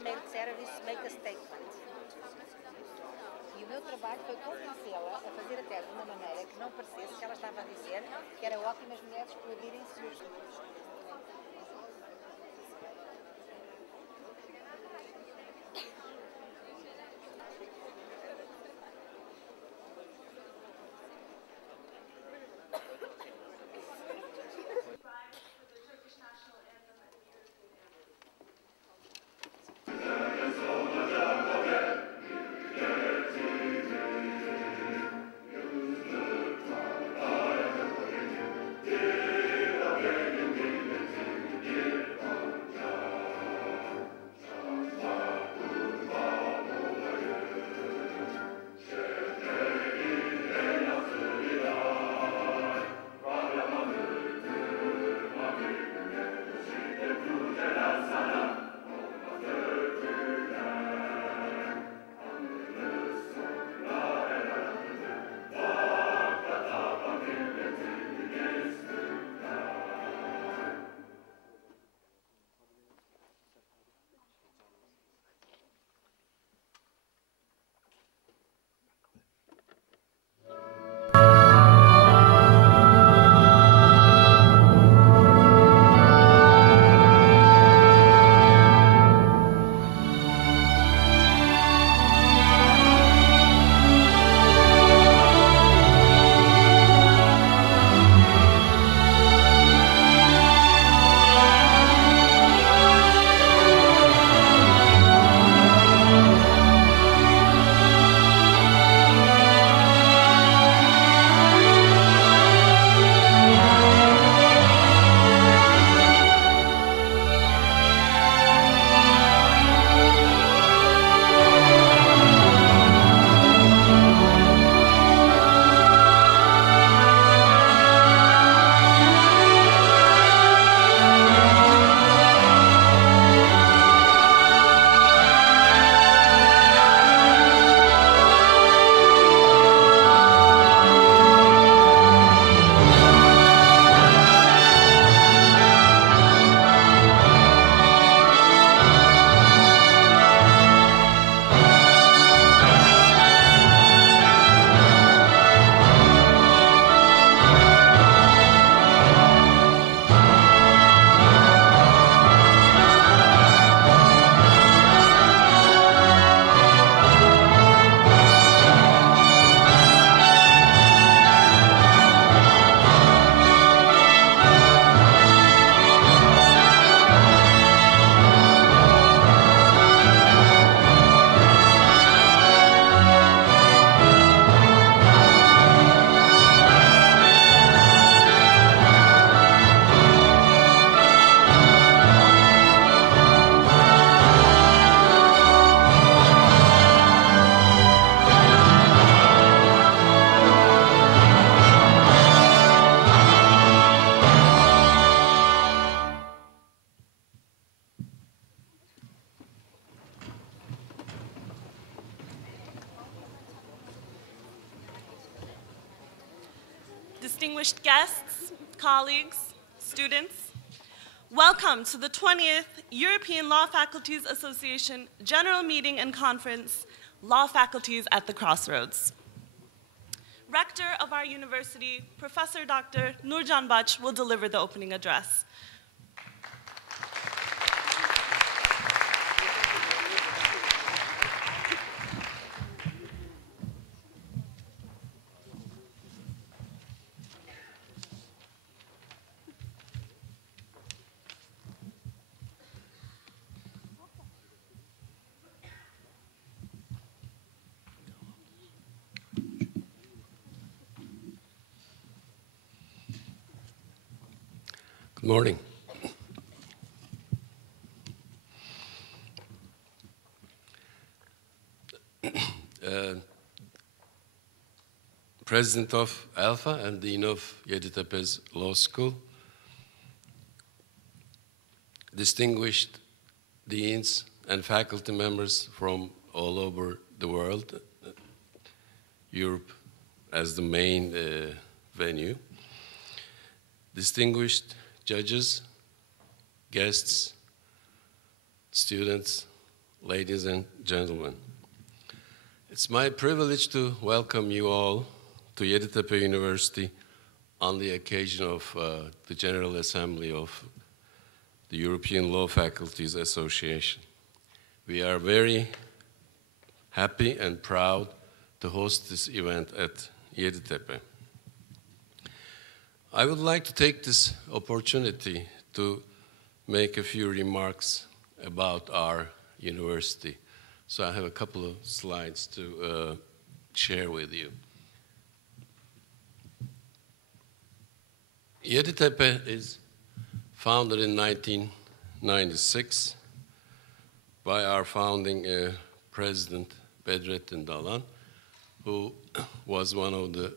e-mail de service, make a statement. E o meu trabalho foi convencê-la a fazer a tese de uma maneira que não parecesse que ela estava a dizer que era ótimo as mulheres explodirem-se nos... Distinguished guests, colleagues, students, welcome to the 20th European Law Faculties Association General Meeting and Conference, Law Faculties at the Crossroads. Rector of our university, Professor Dr. Nurcan Bach, will deliver the opening address. Good morning. President of Elfa and Dean of Yeditepe's Law School, distinguished deans and faculty members from all over the world, Europe as the main venue, distinguished judges, guests, students, ladies and gentlemen. It's my privilege to welcome you all to Yeditepe University on the occasion of the General Assembly of the European Law Faculties Association. We are very happy and proud to host this event at Yeditepe. I would like to take this opportunity to make a few remarks about our university. So I have a couple of slides to share with you. Yeditepe is founded in 1996 by our founding president, Bedrettin Dalan, who was one of the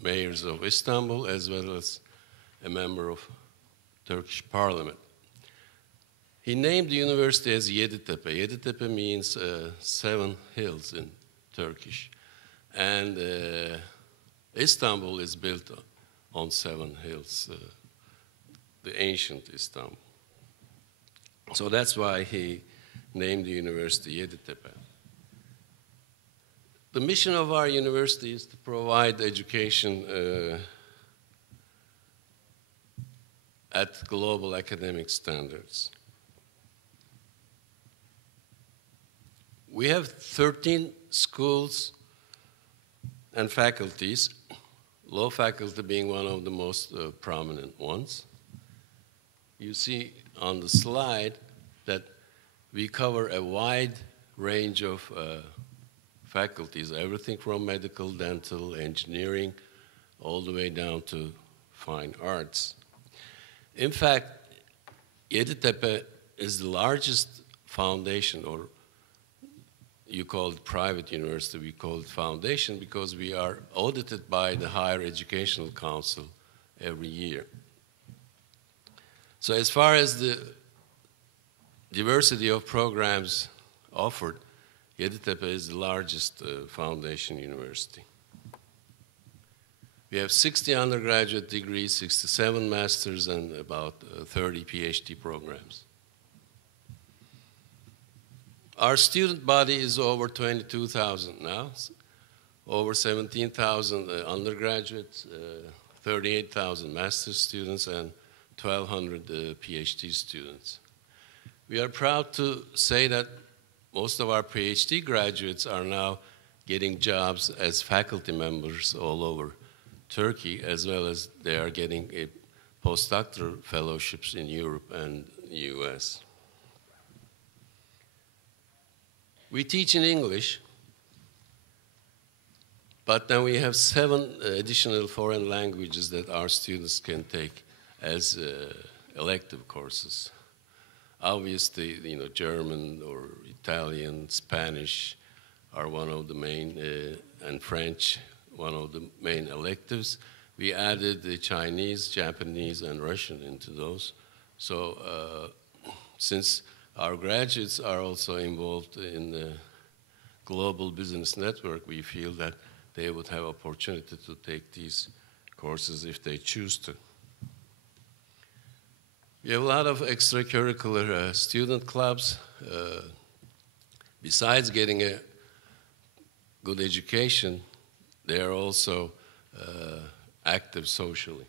mayors of Istanbul as well as a member of Turkish parliament. He named the university as Yeditepe. Yeditepe means 7 hills in Turkish. And Istanbul is built on 7 hills, the ancient Istanbul. So that's why he named the university Yeditepe. The mission of our university is to provide education at global academic standards. We have 13 schools and faculties, law faculty being one of the most prominent ones. You see on the slide that we cover a wide range of faculties, everything from medical, dental, engineering, all the way down to fine arts. In fact, Yeditepe is the largest foundation, or you call it private university, we call it foundation, because we are audited by the Higher Educational Council every year. So as far as the diversity of programs offered, Yeditepe is the largest foundation university. We have 60 undergraduate degrees, 67 masters, and about 30 PhD programs. Our student body is over 22,000 now, over 17,000 undergraduates, 38,000 master's students, and 1,200 PhD students. We are proud to say that most of our PhD graduates are now getting jobs as faculty members all over Turkey, as well as they are getting postdoctoral fellowships in Europe and the US. We teach in English, but then we have 7 additional foreign languages that our students can take as elective courses. Obviously, German or Italian, Spanish are one of the main, and French, one of the main electives. We added the Chinese, Japanese, and Russian into those. So since our graduates are also involved in the global business network, we feel that they would have opportunity to take these courses if they choose to. We have a lot of extracurricular student clubs. Besides getting a good education, they are also active socially.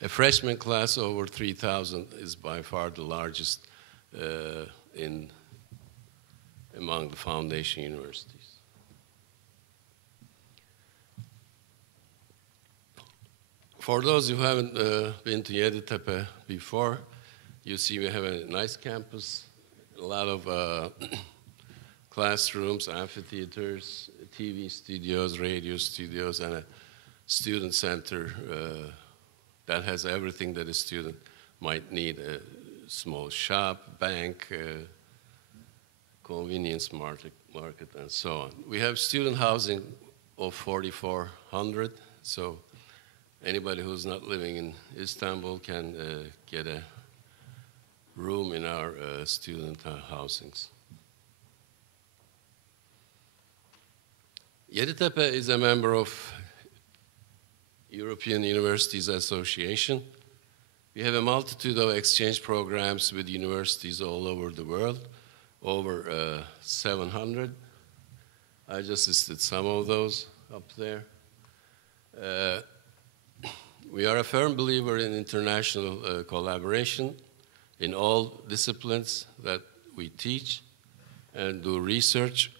A freshman class over 3,000 is by far the largest among the foundation universities. For those who haven't been to Yeditepe before, you see we have a nice campus, a lot of classrooms, amphitheaters, TV studios, radio studios, and a student center that has everything that a student might need. Small shop, bank, convenience market, and so on. We have student housing of 4,400, so anybody who's not living in Istanbul can get a room in our student housings. Yeditepe is a member of European Universities Association. We have a multitude of exchange programs with universities all over the world. over 700. I just listed some of those up there. We are a firm believer in international collaboration in all disciplines that we teach and do research.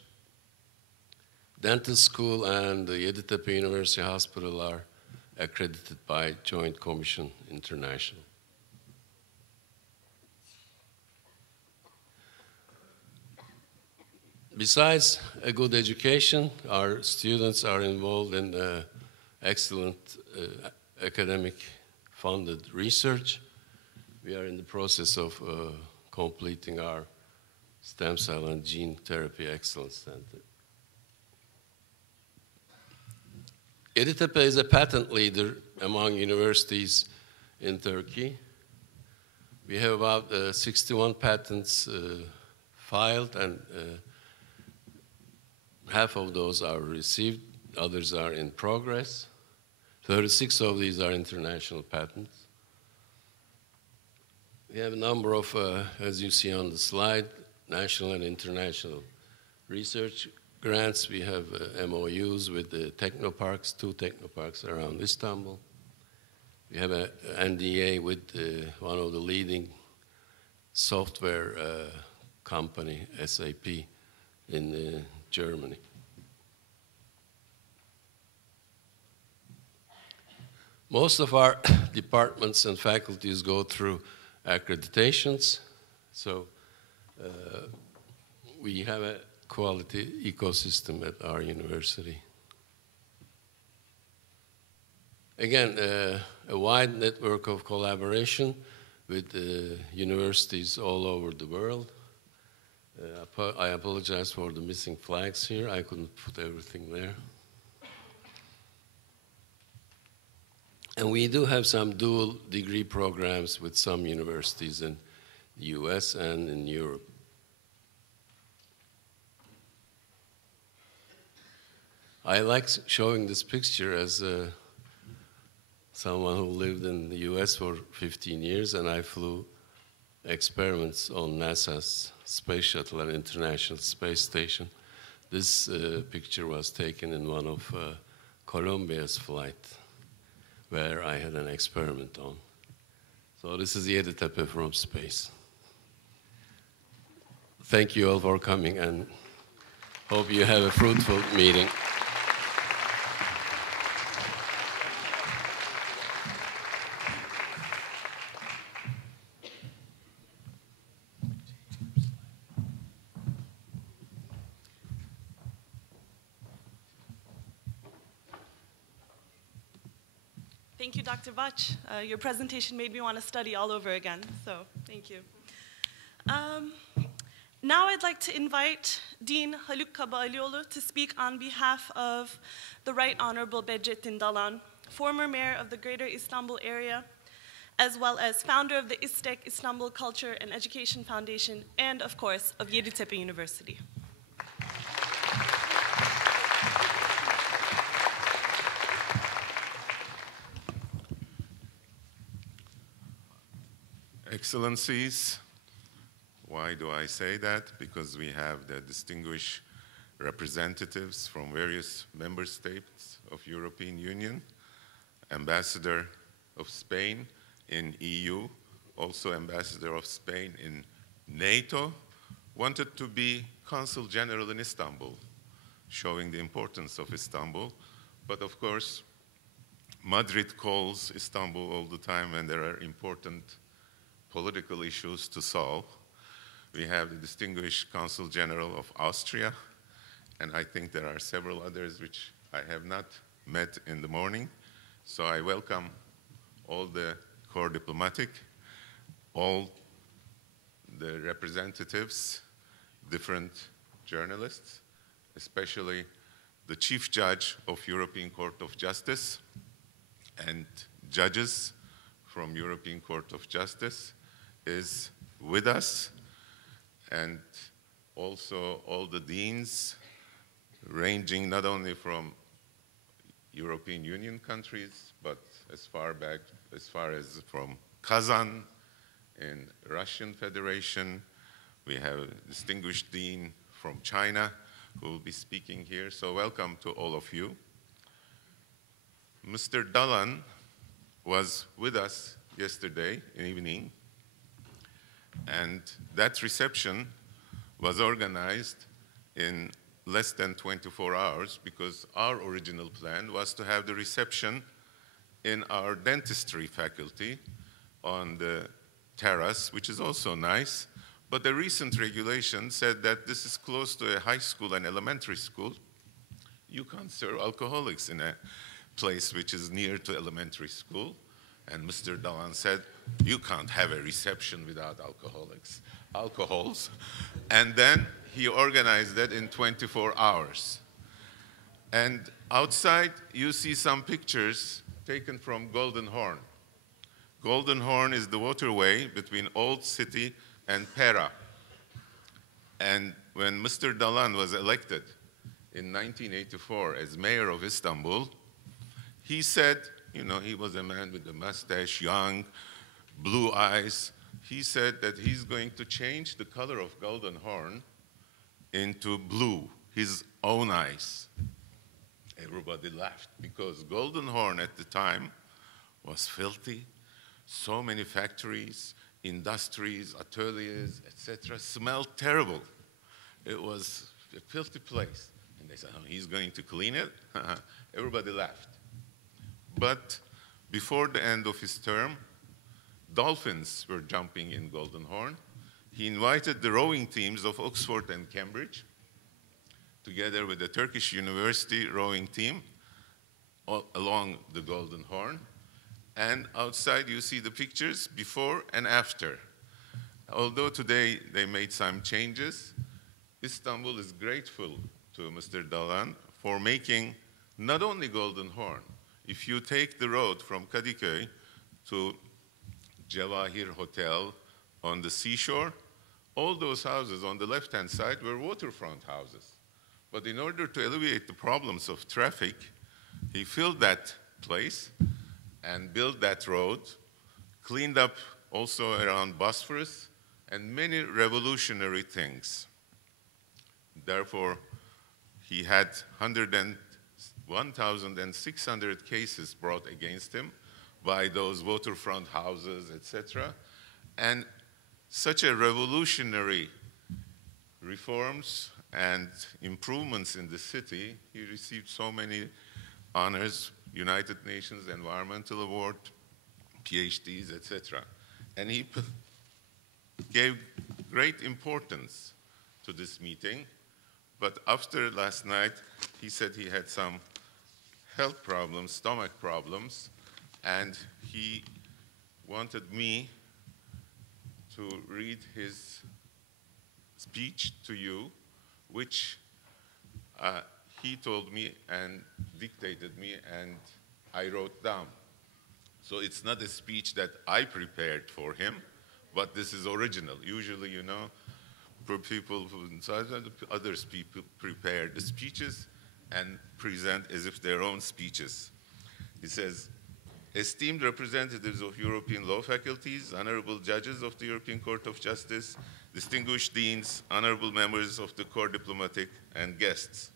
Dental School and the Yeditepe University Hospital are accredited by Joint Commission International. Besides a good education, our students are involved in excellent academic funded research. We are in the process of completing our stem cell and gene therapy excellence center. Yeditepe is a patent leader among universities in Turkey. We have about 61 patents filed, and half of those are received, others are in progress. 36 of these are international patents. We have a number of, as you see on the slide, national and international research grants. We have MOUs with the technoparks, 2 technoparks around Istanbul. We have an NDA with one of the leading software company, SAP, in Germany. Most of our departments and faculties go through accreditations, so we have a quality ecosystem at our university. Again, a wide network of collaboration with universities all over the world. I apologize for the missing flags here. I couldn't put everything there. And we do have some dual degree programs with some universities in the US and in Europe. I like showing this picture as someone who lived in the US for 15 years, and I flew experiments on NASA's Space Shuttle and International Space Station. This picture was taken in one of Colombia's flights, where I had an experiment on. So this is Yeditepe from space. Thank you all for coming, and hope you have a fruitful meeting. Thank you, Dr. Bach. Your presentation made me want to study all over again, so thank you. Now I'd like to invite Dean Haluk Kabalioğlu to speak on behalf of the Right Honorable Bedrettin Dalan, former mayor of the Greater Istanbul area, as well as founder of the İstek Istanbul Culture and Education Foundation, and of course, of Yeditepe University. Excellencies, why do I say that? Because we have the distinguished representatives from various member states of European Union, Ambassador of Spain in EU, also Ambassador of Spain in NATO, wanted to be Consul General in Istanbul, showing the importance of Istanbul. But of course, Madrid calls Istanbul all the time, and there are important political issues to solve. We have the distinguished Consul General of Austria, and I think there are several others which I have not met in the morning. So I welcome all the corps diplomatic, all the representatives, different journalists, especially the Chief Judge of European Court of Justice and judges from European Court of Justice is with us, and also all the deans ranging not only from European Union countries, but as far as from Kazan in Russian Federation, We have a distinguished dean from China who will be speaking here. So welcome to all of you. Mr. Dalan was with us yesterday evening, and that reception was organized in less than 24 hours because our original plan was to have the reception in our dentistry faculty on the terrace, which is also nice. But the recent regulation said that this is close to a high school and elementary school. You can't serve alcoholics in a place which is near to elementary school. And Mr. Dalan said, you can't have a reception without alcohols. And then he organized that in 24 hours. And outside, you see some pictures taken from Golden Horn. Golden Horn is the waterway between Old City and Pera. And when Mr. Dalan was elected in 1984 as mayor of Istanbul, he said, you know, he was a man with a mustache, young, blue eyes. He said that he's going to change the color of Golden Horn into blue, his own eyes. Everybody laughed because Golden Horn at the time was filthy. So many factories, industries, ateliers, etc., smelled terrible. It was a filthy place. And they said, oh, he's going to clean it? Everybody laughed. But before the end of his term, dolphins were jumping in Golden Horn. He invited the rowing teams of Oxford and Cambridge, together with the Turkish University rowing team, along the Golden Horn. And outside you see the pictures before and after. Although today they made some changes, Istanbul is grateful to Mr. Dalan for making not only Golden Horn. If you take the road from Kadıköy to Jawahir Hotel on the seashore, all those houses on the left-hand side were waterfront houses. But in order to alleviate the problems of traffic, he filled that place and built that road, cleaned up also around Bosphorus, and many revolutionary things. Therefore, he had 1,600 cases brought against him by those waterfront houses, etc. And such a revolutionary reforms and improvements in the city, he received so many honors, United Nations Environmental Award, PhDs, etc. And he gave great importance to this meeting. But after last night, he said he had some health problems, stomach problems, and he wanted me to read his speech to you, which he told me and dictated me, and I wrote down. So it's not a speech that I prepared for him, but this is original. Usually, you know, for people, others people prepare the speeches and present as if their own speeches. He says, esteemed representatives of European law faculties, honorable judges of the European Court of Justice, distinguished deans, honorable members of the Corps Diplomatique, and guests.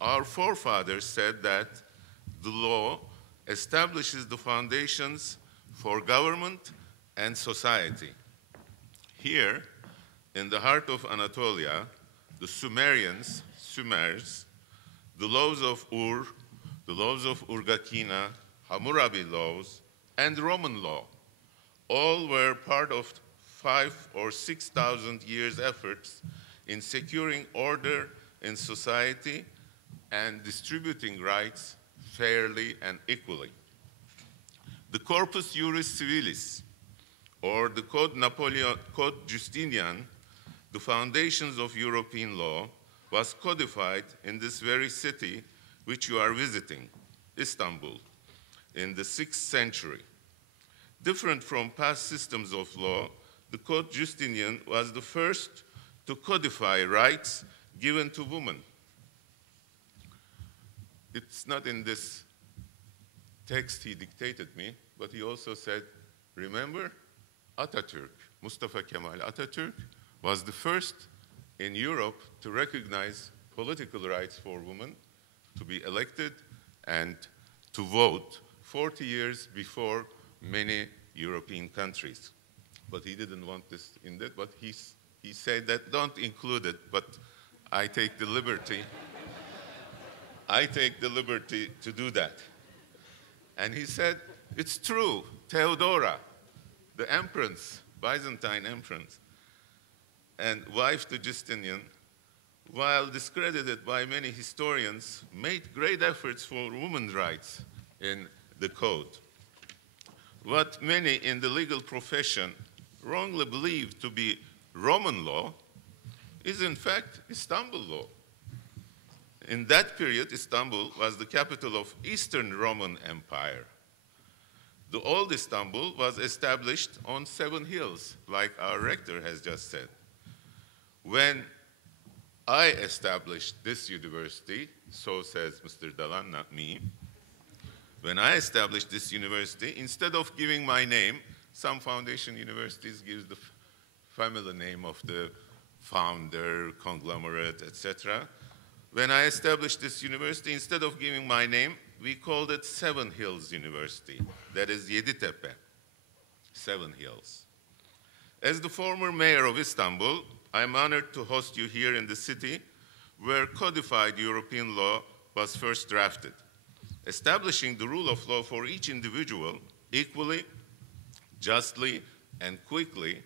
Our forefathers said that the law establishes the foundations for government and society. Here, in the heart of Anatolia, the Sumers, the laws of Ur, the laws of Urgakina, Hammurabi laws, and Roman law, all were part of 5,000 or 6,000 years' efforts in securing order in society and distributing rights fairly and equally. The Corpus Juris Civilis, or the Code Justinian, the foundations of European law, was codified in this very city which you are visiting, Istanbul, in the 6th century. Different from past systems of law, the Code Justinian was the first to codify rights given to women. It's not in this text he dictated me, but he also said, remember Atatürk, Mustafa Kemal Atatürk, was the first in Europe to recognize political rights for women to be elected and to vote 40 years before many European countries. But he didn't want this in that, but he said that don't include it, but I take the liberty to do that. And he said, it's true, Theodora, the empress, Byzantine empress, and wife to Justinian, while discredited by many historians, made great efforts for women's rights in the code. What many in the legal profession wrongly believe to be Roman law is in fact Istanbul law. In that period, Istanbul was the capital of Eastern Roman Empire. The old Istanbul was established on 7 hills, like our rector has just said. When I established this university, so says Mr. Dalan, not me, when I established this university, instead of giving my name, some foundation universities give the family name of the founder, conglomerate, etc. When I established this university, instead of giving my name, we called it 7 Hills University. That is Yeditepe, 7 Hills. As the former mayor of Istanbul, I'm honored to host you here in the city where codified European law was first drafted, establishing the rule of law for each individual equally, justly, and quickly,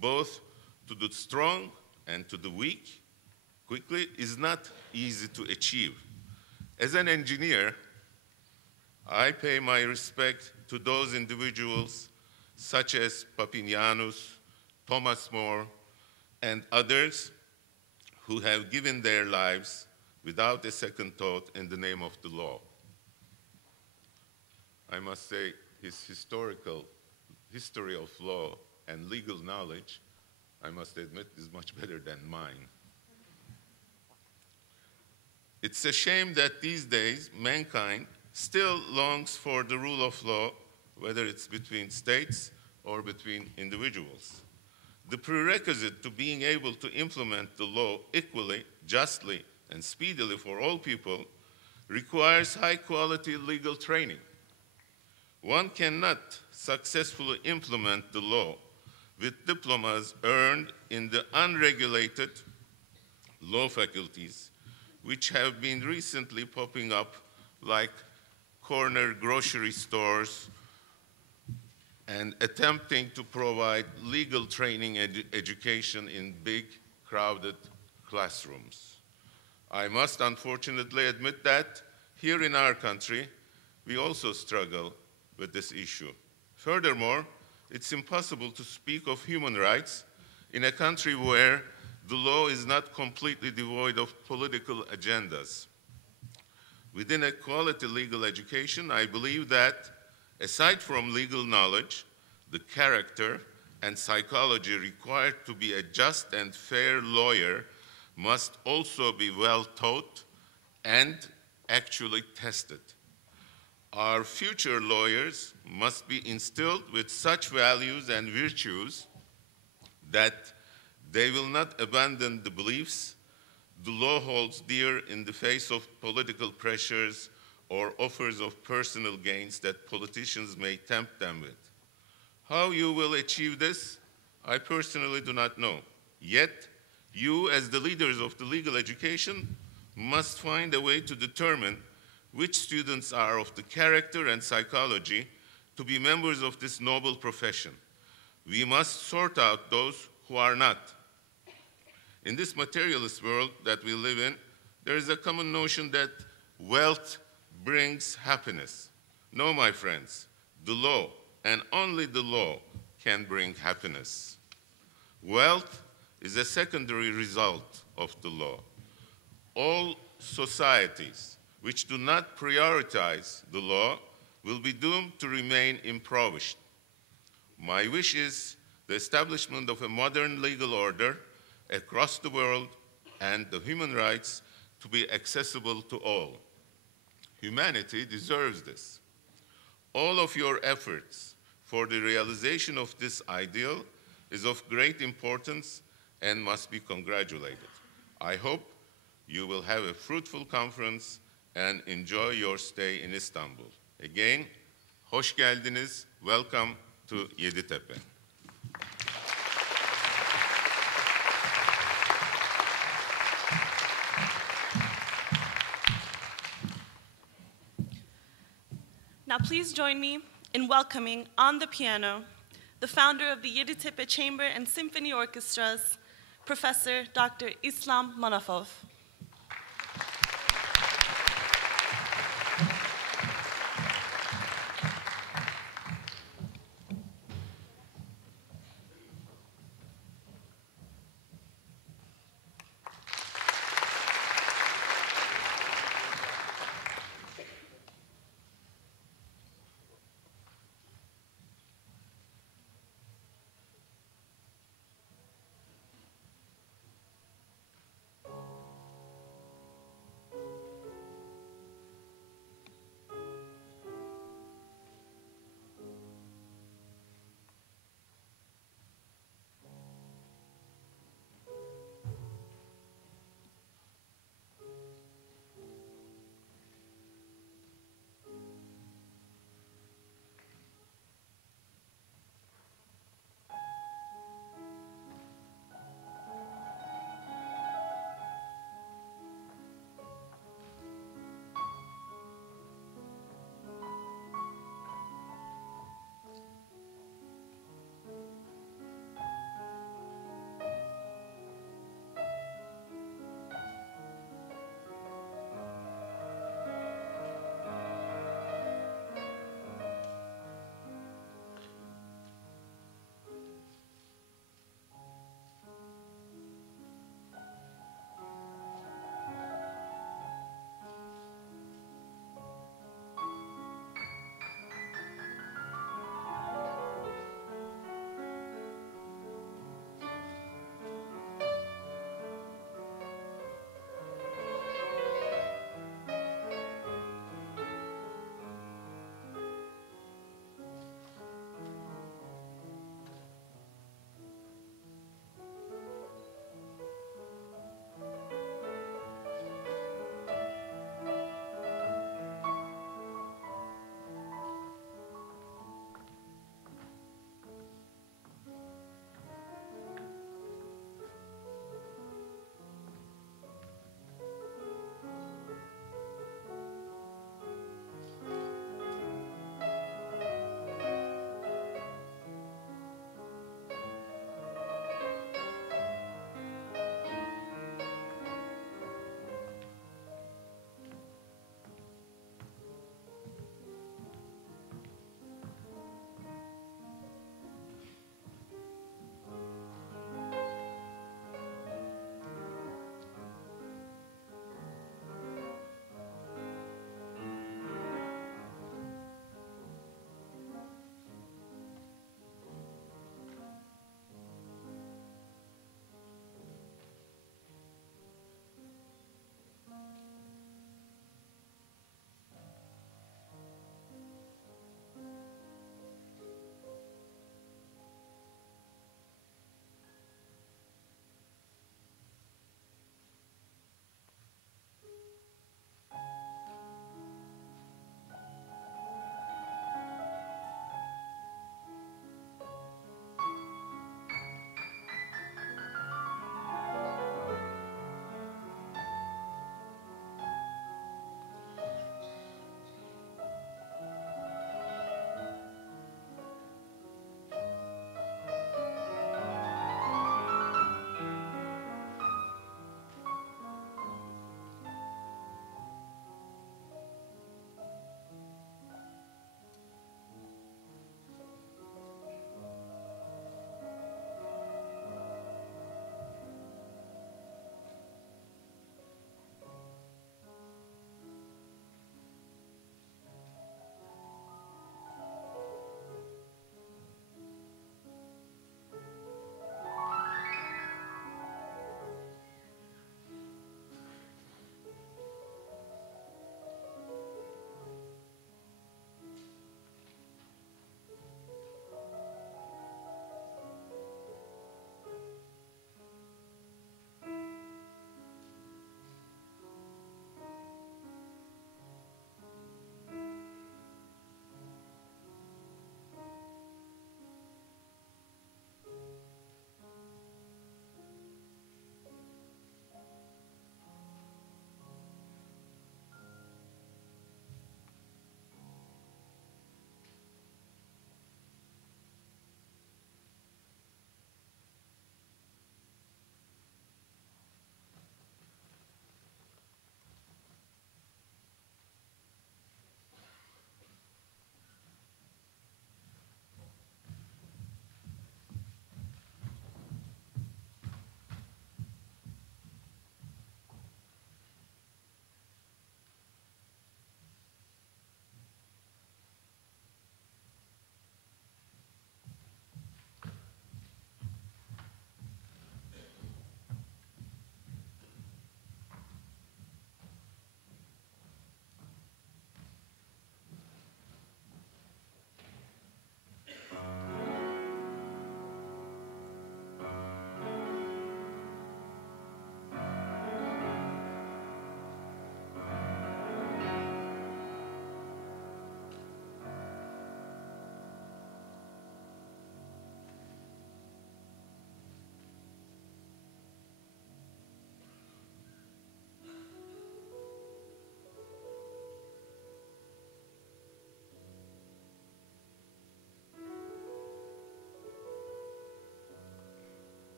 both to the strong and to the weak, quickly is not easy to achieve. As an engineer, I pay my respect to those individuals such as Papinianus, Thomas More, and others who have given their lives without a second thought in the name of the law. I must say his historical history of law and legal knowledge, I must admit, is much better than mine. It's a shame that these days mankind still longs for the rule of law, whether it's between states or between individuals. The prerequisite to being able to implement the law equally, justly, and speedily for all people requires high-quality legal training. One cannot successfully implement the law with diplomas earned in the unregulated law faculties, which have been recently popping up like corner grocery stores and attempting to provide legal training education in big, crowded classrooms. I must unfortunately admit that here in our country, we also struggle with this issue. Furthermore, it's impossible to speak of human rights in a country where the law is not completely devoid of political agendas. Within a quality legal education, I believe that aside from legal knowledge, the character and psychology required to be a just and fair lawyer must also be well taught and actually tested. Our future lawyers must be instilled with such values and virtues that they will not abandon the beliefs the law holds dear in the face of political pressures or offers of personal gains that politicians may tempt them with. How you will achieve this, I personally do not know. Yet, you as the leaders of the legal education must find a way to determine which students are of the character and psychology to be members of this noble profession. We must sort out those who are not. In this materialist world that we live in, there is a common notion that wealth brings happiness. No, my friends, the law, and only the law, can bring happiness. Wealth is a secondary result of the law. All societies which do not prioritize the law will be doomed to remain impoverished. My wish is the establishment of a modern legal order across the world and the human rights to be accessible to all. Humanity deserves this. All of your efforts for the realization of this ideal is of great importance, and must be congratulated. I hope you will have a fruitful conference and enjoy your stay in Istanbul. Again, hoş geldiniz. Welcome to Yeditepe. Now please join me in welcoming on the piano the founder of the Yeditepe Chamber and Symphony Orchestras, Professor Dr. Islam Manafov.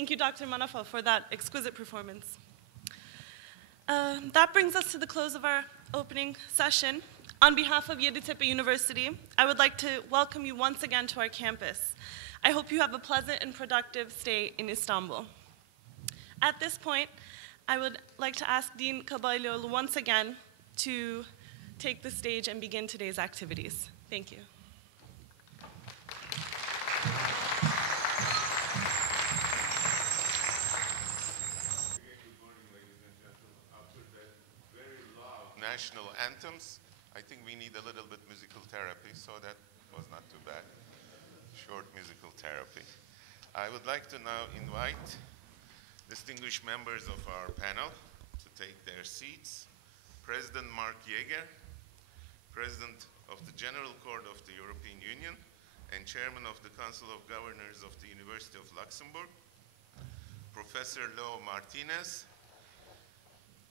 Thank you, Dr. Manafo, for that exquisite performance. That brings us to the close of our opening session. On behalf of Yeditepe University, I would like to welcome you once again to our campus. I hope you have a pleasant and productive stay in Istanbul. At this point, I would like to ask Dean Kabaylıoğlu once again to take the stage and begin today's activities. Thank you. National anthems. I think we need a little bit musical therapy, so that was not too bad. Short musical therapy. I would like to now invite distinguished members of our panel to take their seats. President Mark Yeager, President of the General Court of the European Union and Chairman of the Council of Governors of the University of Luxembourg. Professor Lo Martinez,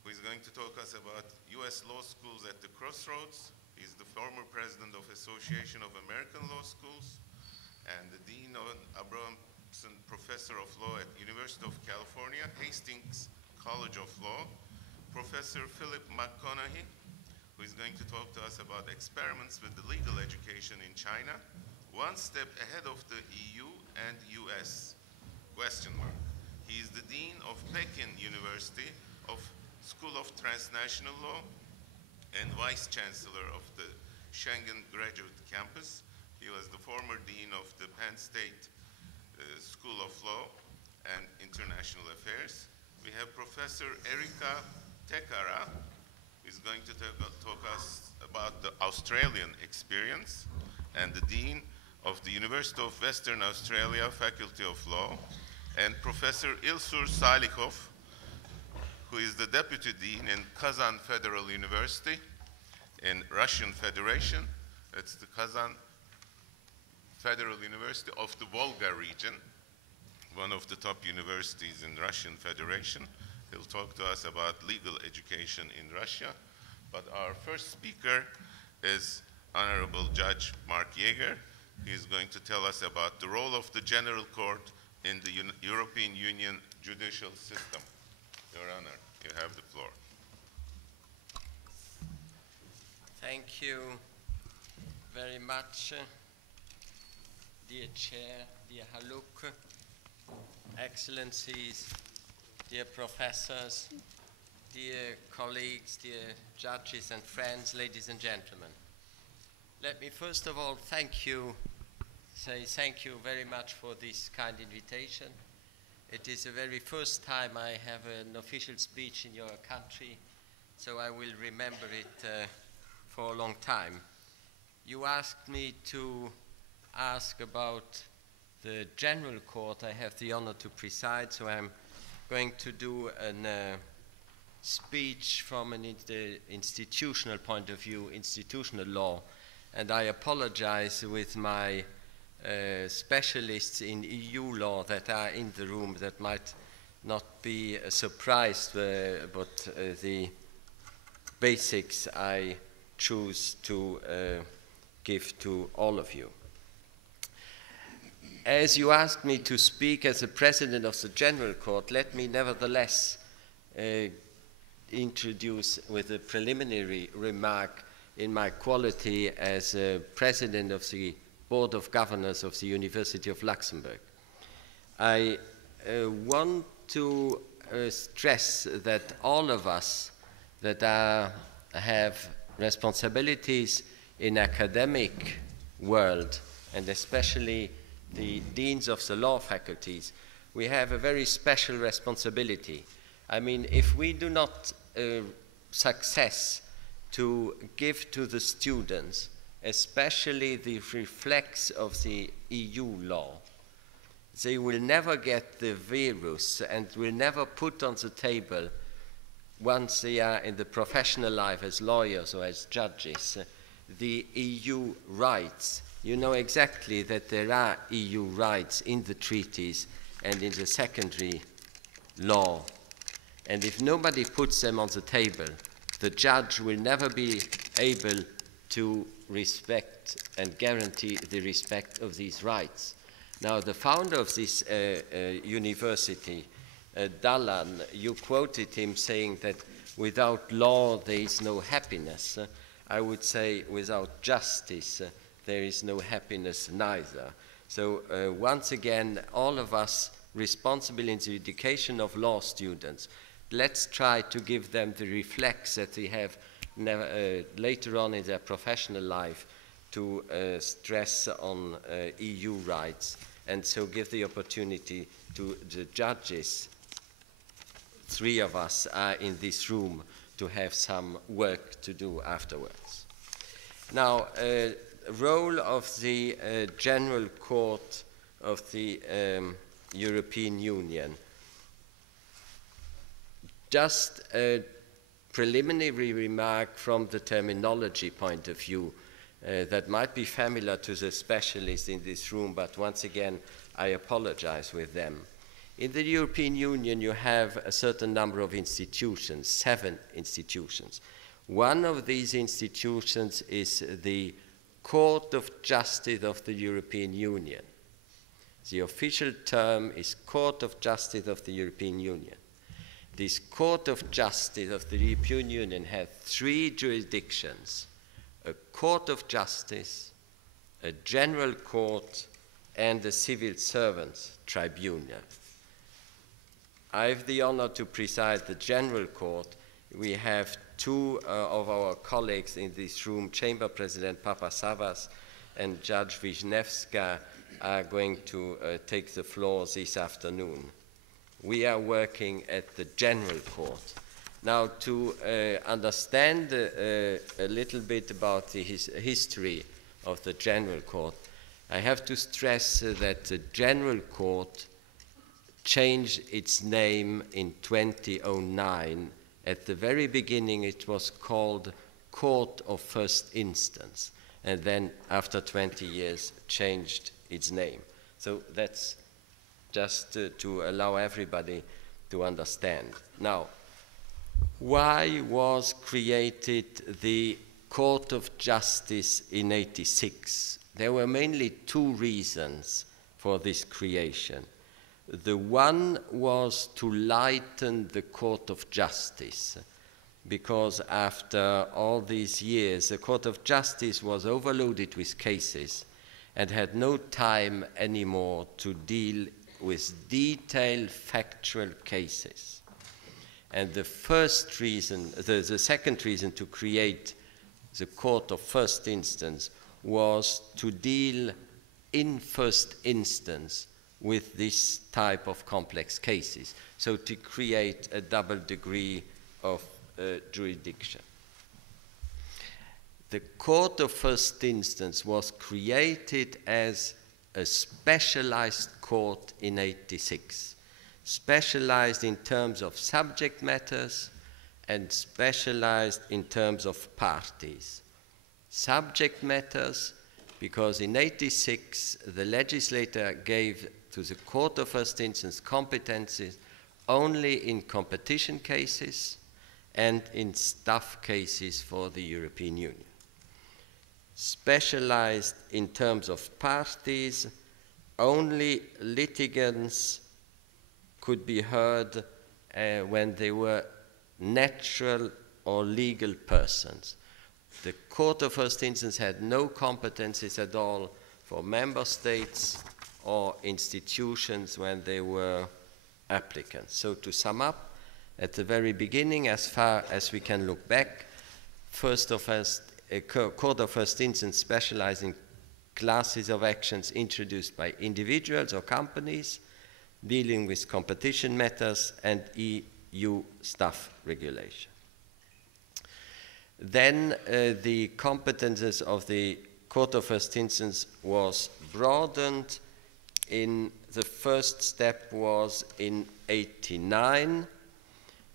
who is going to talk us about U.S. law schools at the Crossroads. He's the former president of Association of American Law Schools and the Dean of Abramson Professor of Law at University of California, Hastings College of Law. Professor Philip McConaughey, who is going to talk to us about experiments with the legal education in China, one step ahead of the EU and US, ? He is the Dean of Peking University of School of Transnational Law and Vice Chancellor of the Schengen Graduate Campus. He was the former Dean of the Penn State School of Law and International Affairs. We have Professor Erika Tekara, who is going to talk us about the Australian experience, and the Dean of the University of Western Australia Faculty of Law, and Professor Ilsur Salikov, who is the Deputy Dean in Kazan Federal University in Russian Federation. It's the Kazan Federal University of the Volga region, one of the top universities in Russian Federation. He'll talk to us about legal education in Russia. But our first speaker is Honorable Judge Mark Yeager. He is going to tell us about the role of the General Court in the European Union judicial system. Your Honor, you have the floor. Thank you very much, dear Chair, dear Haluk, Excellencies, dear professors, dear colleagues, dear judges and friends, ladies and gentlemen. Let me first of all say thank you very much for this kind invitation. It is the very first time I have an official speech in your country, so I will remember it for a long time. You asked me to ask about the General Court. I have the honor to preside, so I'm going to do a speech from an institutional point of view, institutional law, and I apologize with my specialists in EU law that are in the room that might not be surprised, but the basics I choose to give to all of you. As you asked me to speak as a president of the General Court, let me nevertheless introduce with a preliminary remark in my quality as president of the Board of Governors of the University of Luxembourg. I want to stress that all of us that have responsibilities in academic world, and especially the deans of the law faculties, we have a very special responsibility. I mean, if we do not success to give to the students, especially the reflex of the EU law, they will never get the virus and will never put on the table, once they are in the professional life as lawyers or as judges, the EU rights. You know exactly that there are EU rights in the treaties and in the secondary law. And if nobody puts them on the table, the judge will never be able to respect and guarantee the respect of these rights. Now, the founder of this university, Dallan, you quoted him saying that without law there is no happiness. I would say without justice there is no happiness neither. So once again, all of us responsible in the education of law students, let's try to give them the reflex that they have later on in their professional life to stress on EU rights, and so give the opportunity to the judges. 3 of us are in this room to have some work to do afterwards. Now, role of the General Court of the European Union. Just a preliminary remark from the terminology point of view that might be familiar to the specialists in this room, but once again, I apologize with them. In the European Union, you have a certain number of institutions, 7 institutions. One of these institutions is the Court of Justice of the European Union. The official term is Court of Justice of the European Union. This Court of Justice of the European Union has 3 jurisdictions: a Court of Justice, a General Court, and a Civil Servants Tribunal. I have the honor to preside the General Court. We have 2 of our colleagues in this room, Chamber President Papasavas and Judge Wisniewska, are going to take the floor this afternoon. We are working at the General Court. Now, to understand a little bit about the history of the General Court, I have to stress that the General Court changed its name in 2009. At the very beginning, it was called Court of First Instance, and then after 20 years, changed its name. So that's just to allow everybody to understand. Now, why was created the Court of Justice in '86? There were mainly 2 reasons for this creation. The one was to lighten the Court of Justice, because after all these years, the Court of Justice was overloaded with cases and had no time anymore to deal with detailed factual cases. And the first reason, the second reason to create the Court of First Instance was to deal in first instance with this type of complex cases, so to create a double degree of jurisdiction. The Court of First Instance was created as a specialized court in '86, specialized in terms of subject matters and specialized in terms of parties. Subject matters, because in '86 the legislator gave to the Court of First Instance competencies only in competition cases and in staff cases for the European Union. Specialized in terms of parties, only litigants could be heard when they were natural or legal persons. The Court of First Instance had no competencies at all for member states or institutions when they were applicants. So to sum up, at the very beginning, as far as we can look back, a Court of First Instance specialized in classes of actions introduced by individuals or companies, dealing with competition matters and EU staff regulation. Then the competences of the Court of First Instance was broadened. In the first step was in '89,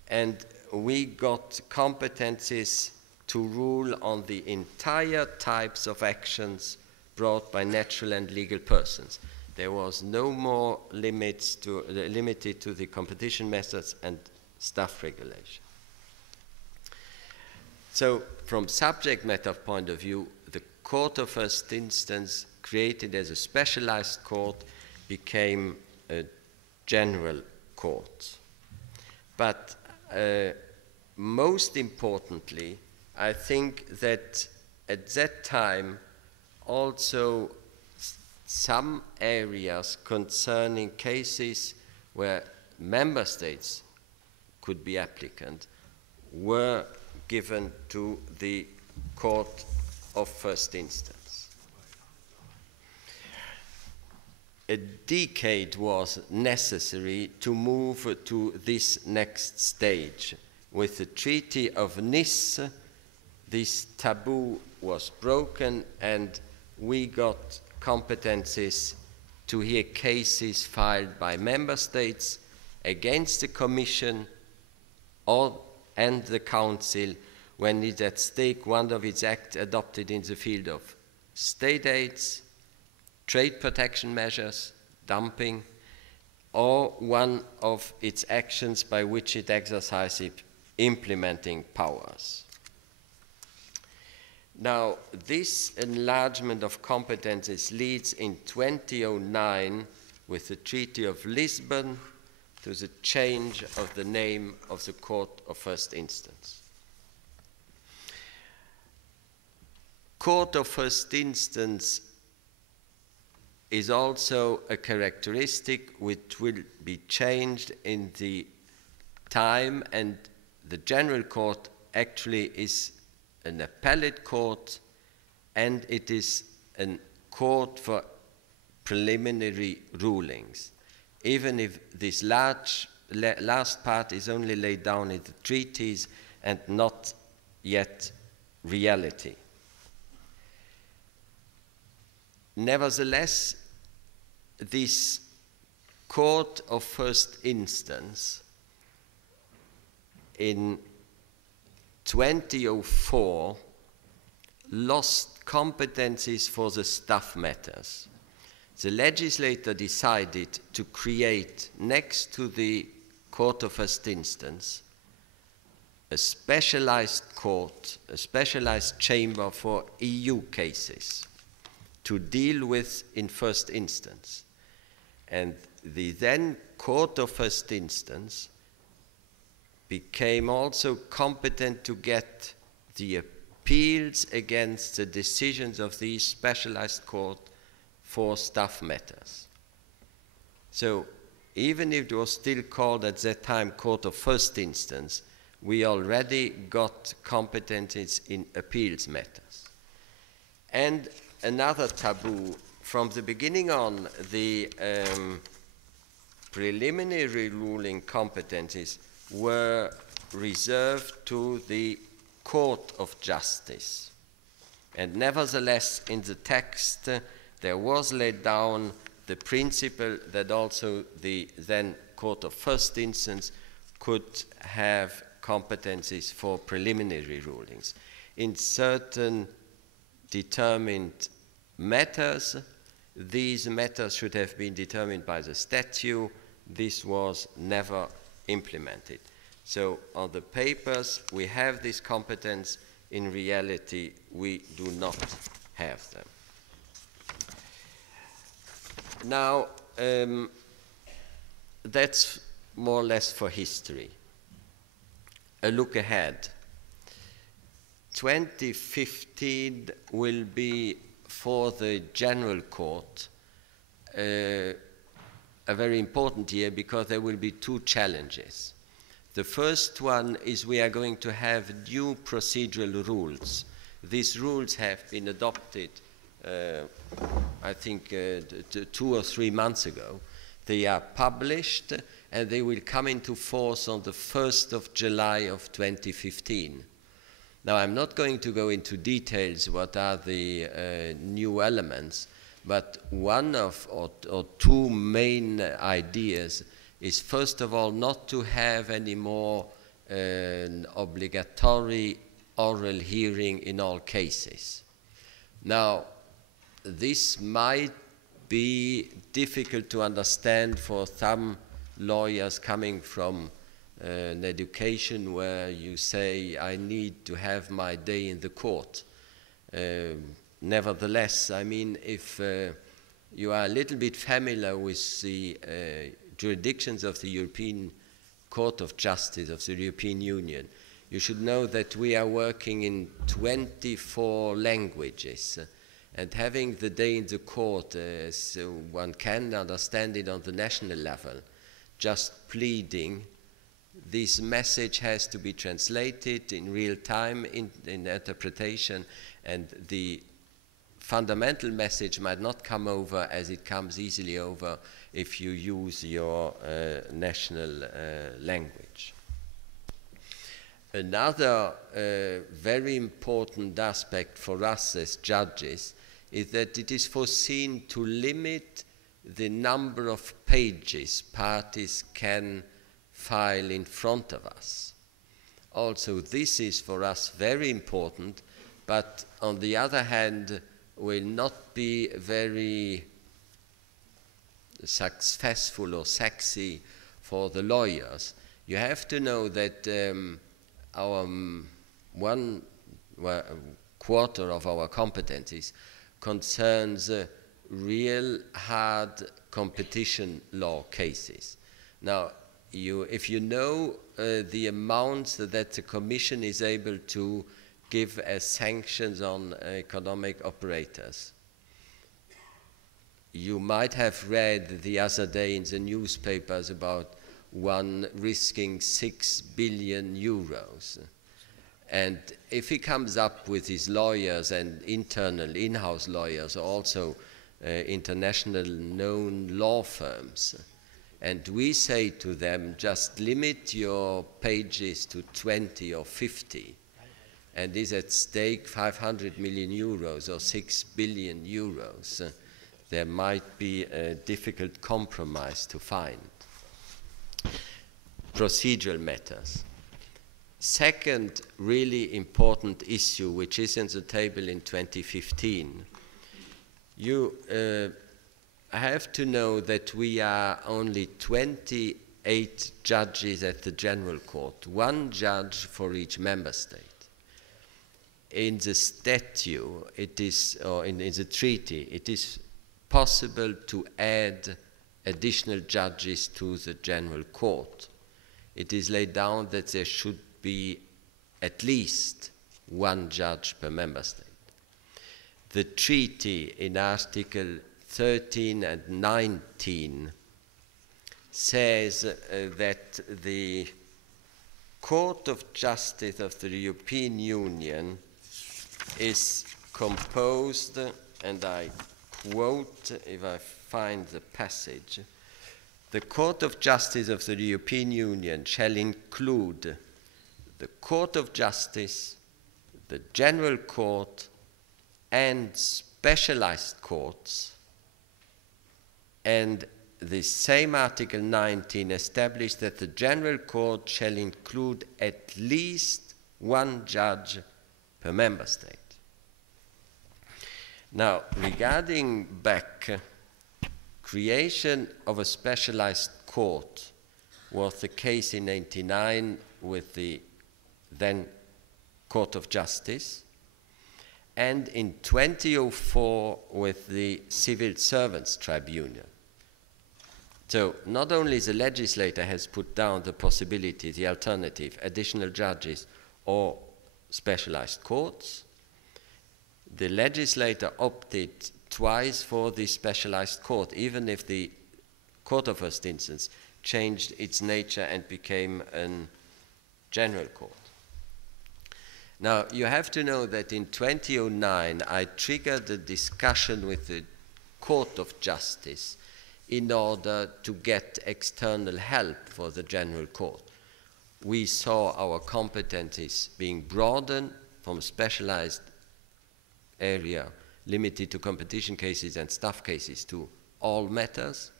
and we got competencies to rule on the entire types of actions brought by natural and legal persons. There was no more limited to the competition methods and staff regulation. So from subject matter point of view, the Court of First Instance, created as a specialized court, became a general court. But most importantly, I think that at that time also some areas concerning cases where member states could be applicant were given to the Court of First Instance. A decade was necessary to move to this next stage. With the Treaty of Nice, this taboo was broken and we got competencies to hear cases filed by member states against the Commission and the Council when it's at stake one of its acts adopted in the field of state aids, trade protection measures, dumping, or one of its actions by which it exercises implementing powers. Now, this enlargement of competences leads in 2009 with the Treaty of Lisbon to the change of the name of the Court of First Instance. Court of First Instance is also a characteristic which will be changed in the time, and the General Court actually is an appellate court and it is a court for preliminary rulings. Even if this last part is only laid down in the treaties and not yet reality. Nevertheless, this Court of First Instance in 2004 lost competencies for the staff matters. The legislator decided to create, next to the Court of First Instance, a specialized court, a specialized chamber for EU cases to deal with in first instance. And the then Court of First Instance became also competent to get the appeals against the decisions of these specialized court for staff matters. So even if it was still called at that time Court of First Instance, we already got competencies in appeals matters. And another taboo, from the beginning on, the preliminary ruling competencies were reserved to the Court of Justice. And nevertheless, in the text, there was laid down the principle that also the then Court of First Instance could have competencies for preliminary rulings. In certain determined matters, these matters should have been determined by the statute. This was never implemented. So on the papers, we have this competence. In reality, we do not have them. Now, that's more or less for history. A look ahead. 2015 will be, for the General Court, a very important year because there will be two challenges. The first one is we are going to have new procedural rules. These rules have been adopted, I think, 2 or 3 months ago. They are published and they will come into force on the 1st of July of 2015. Now, I'm not going to go into details what are the new elements, but one of or two main ideas is, first of all, not to have any more an obligatory oral hearing in all cases. Now, this might be difficult to understand for some lawyers coming from an education where you say, I need to have my day in the court. Nevertheless, I mean, if you are a little bit familiar with the jurisdictions of the European Court of Justice of the European Union, you should know that we are working in 24 languages. And having the day in the court, as one can understand it on the national level, just pleading, this message has to be translated in real time in interpretation, and the fundamental message might not come over as it comes easily over if you use your national language. Another very important aspect for us as judges is that it is foreseen to limit the number of pages parties can file in front of us. Also, this is for us very important, but on the other hand, will not be very successful or sexy for the lawyers. You have to know that our one quarter of our competencies concerns real hard competition law cases. Now, if you know the amounts that the Commission is able to give as sanctions on economic operators, you might have read the other day in the newspapers about one risking 6 billion euros. And if he comes up with his lawyers and internal in-house lawyers, also international known law firms, and we say to them, just limit your pages to 20 or 50, and is at stake 500 million euros or 6 billion euros, there might be a difficult compromise to find. Procedural matters. Second really important issue, which is on the table in 2015, you have to know that we are only 28 judges at the General Court, one judge for each member state. In the statute, it is, or in the treaty, it is possible to add additional judges to the General Court. It is laid down that there should be at least one judge per member state. The treaty in Article 13 and 19 says that the Court of Justice of the European Union is composed, and I quote, if I find the passage, the Court of Justice of the European Union shall include the Court of Justice, the General Court, and specialized courts. And the same Article 19 established that the General Court shall include at least one judge per member state. Now, regarding back, creation of a specialized court was the case in 1989 with the then Court of Justice, and in 2004 with the Civil Servants Tribunal. So not only the legislator has put down the possibility, the alternative, additional judges or specialized courts, the legislator opted twice for the specialized court, even if the Court of First Instance changed its nature and became a general court. Now, you have to know that in 2009, I triggered a discussion with the Court of Justice in order to get external help for the General Court. We saw our competencies being broadened from specialized area limited to competition cases and staff cases to all matters.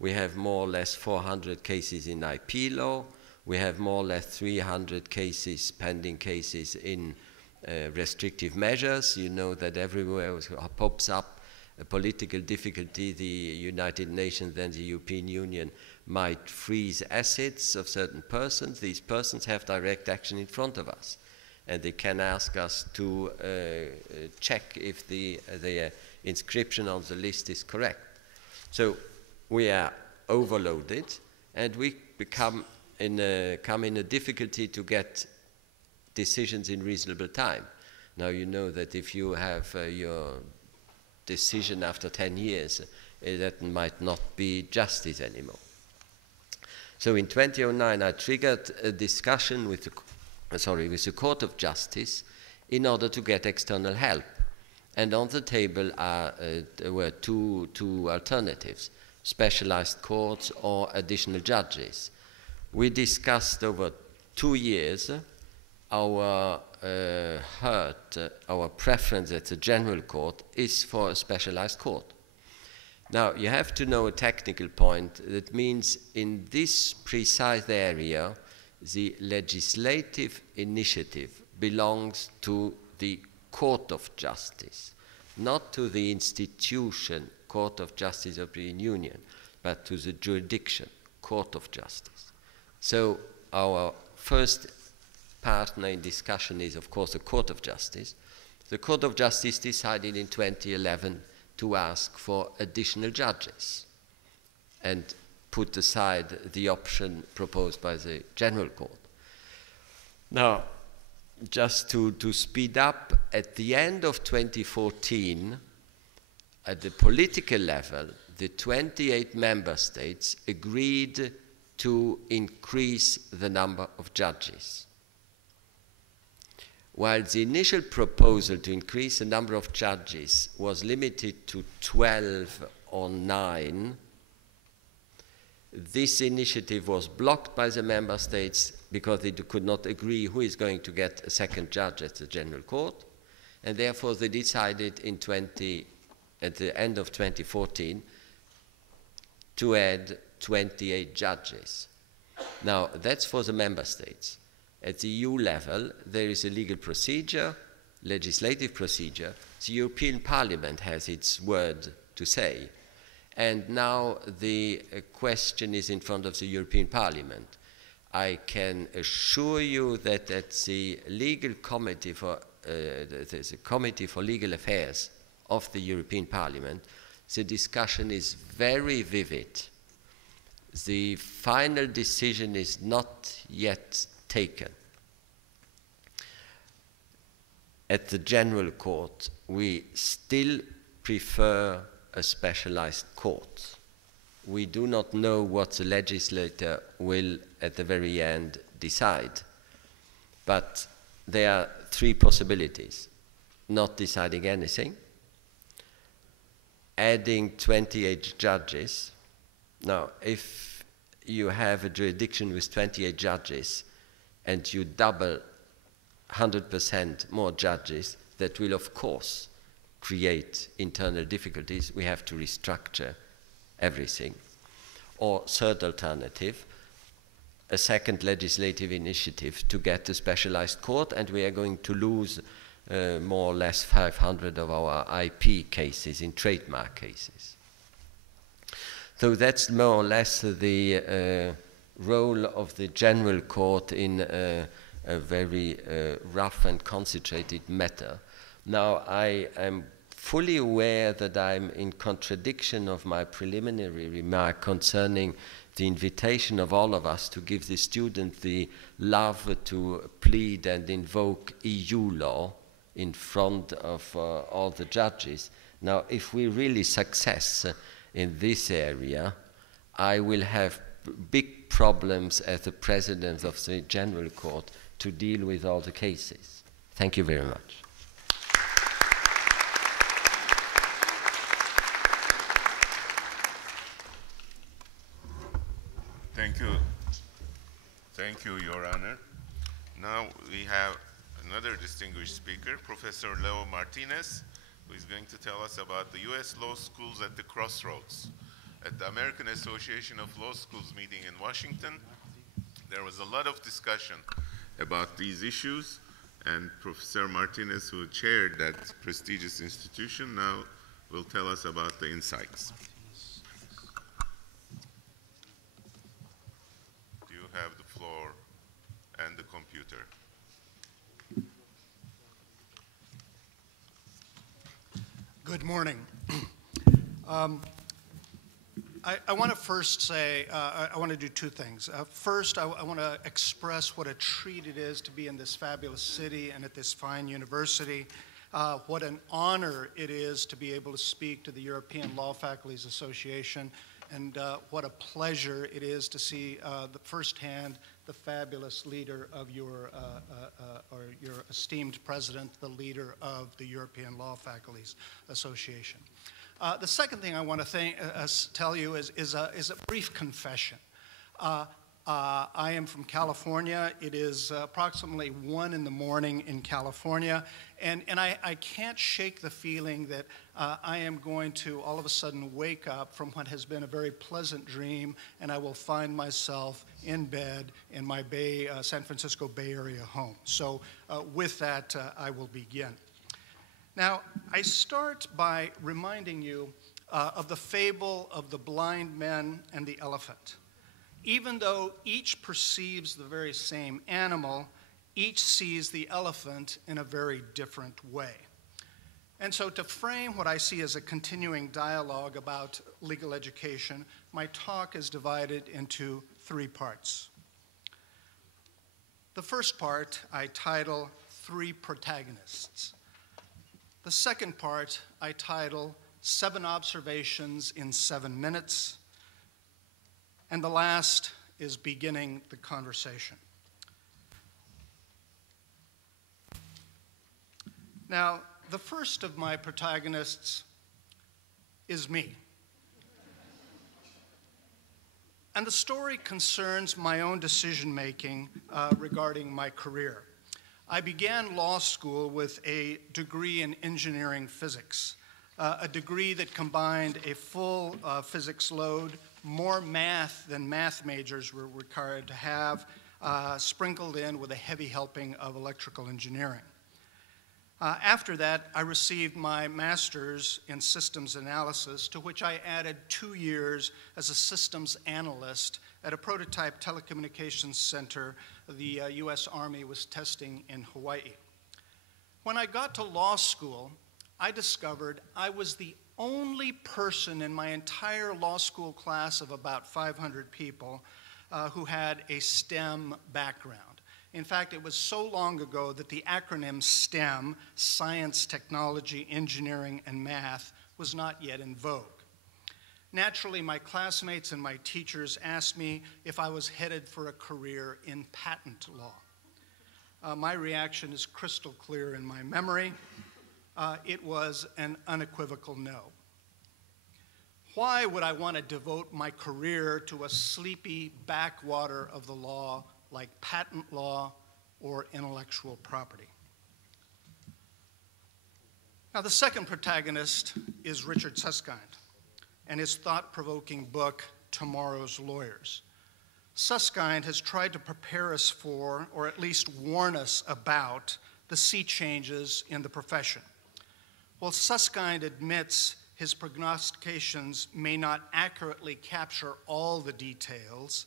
We have more or less 400 cases in IP law. We have more or less 300 cases, pending cases in restrictive measures. You know that everywhere pops up a political difficulty. The United Nations and the European Union might freeze assets of certain persons. These persons have direct action in front of us, and they can ask us to check if their inscription on the list is correct. So we are overloaded, and we come in a difficulty to get decisions in reasonable time. Now you know that if you have your decision after 10 years, that might not be justice anymore. So in 2009, I triggered a discussion with the Court of Justice in order to get external help. And on the table there were two alternatives: specialized courts or additional judges. We discussed over 2 years our our preference at the General Court is for a specialized court. Now, you have to know a technical point. That means in this precise area, the legislative initiative belongs to the Court of Justice, not to the institution Court of Justice of the European Union, but to the jurisdiction Court of Justice. So our first partner in discussion is, of course, the Court of Justice. The Court of Justice decided in 2011 to ask for additional judges and put aside the option proposed by the General Court. Now, just to speed up, at the end of 2014, at the political level, the 28 member states agreed to increase the number of judges. While the initial proposal to increase the number of judges was limited to 12 or 9, this initiative was blocked by the member states because they could not agree who is going to get a second judge at the General Court, and therefore they decided at the end of 2014 to add 28 judges. Now, that's for the member states. At the EU level, there is a legal procedure, legislative procedure. The European Parliament has its word to say. And now the question is in front of the European Parliament. I can assure you that at the legal committee there's a committee for legal affairs of the European Parliament, the discussion is very vivid. The final decision is not yet taken. At the General Court, we still prefer a specialized court. We do not know what the legislator will, at the very end, decide. But there are 3 possibilities: not deciding anything, adding 28 judges. Now, if you have a jurisdiction with 28 judges and you double 100% more judges, that will, of course, create internal difficulties. We have to restructure everything. Or third alternative, a second legislative initiative to get a specialized court, and we are going to lose more or less 500 of our IP cases in trademark cases. So that's more or less the role of the General Court in a very rough and concentrated matter. Now, I am fully aware that I'm in contradiction of my preliminary remark concerning the invitation of all of us to give the student the love to plead and invoke EU law in front of all the judges. Now, if we really success in this area, I will have big problems as the president of the General Court to deal with all the cases. Thank you very much. Thank you. Thank you, Your Honor. Now we have another distinguished speaker, Professor Leo Martinez, who is going to tell us about the U.S. law schools at the Crossroads. At the American Association of Law Schools meeting in Washington, there was a lot of discussion about these issues, and Professor Martinez, who chaired that prestigious institution, now will tell us about the insights. You have the floor and the computer. Good morning. I want to first say, I want to do two things. First, I want to express what a treat it is to be in this fabulous city and at this fine university. What an honor it is to be able to speak to the European Law Faculties Association, and what a pleasure it is to see firsthand the fabulous leader of your esteemed president, the leader of the European Law Faculties Association. The second thing I want to tell you is a brief confession. I am from California. It is approximately 1 in the morning in California, and I can't shake the feeling that I am going to all of a sudden wake up from what has been a very pleasant dream, and I will find myself in bed in my San Francisco Bay Area home. So with that, I will begin. Now, I start by reminding you of the fable of the blind men and the elephant. Even though each perceives the very same animal, each sees the elephant in a very different way. And so to frame what I see as a continuing dialogue about legal education, my talk is divided into 3 parts. The first part I title 3 Protagonists. The second part I title 7 Observations in 7 Minutes. And the last is Beginning the Conversation. Now, the first of my protagonists is me. And the story concerns my own decision-making regarding my career. I began law school with a degree in engineering physics, a degree that combined a full physics load, more math than math majors were required to have, sprinkled in with a heavy helping of electrical engineering. After that, I received my master's in systems analysis, to which I added 2 years as a systems analyst at a prototype telecommunications center the U.S. Army was testing in Hawaii. When I got to law school, I discovered I was the only person in my entire law school class of about 500 people who had a STEM background. In fact, it was so long ago that the acronym STEM, science, technology, engineering, and math, was not yet in vogue. Naturally, my classmates and my teachers asked me if I was headed for a career in patent law. My reaction is crystal clear in my memory. It was an unequivocal no. Why would I want to devote my career to a sleepy backwater of the law like patent law or intellectual property? Now, the second protagonist is Richard Susskind and his thought-provoking book, Tomorrow's Lawyers. Susskind has tried to prepare us for, or at least warn us about, the sea changes in the profession. While Susskind admits his prognostications may not accurately capture all the details,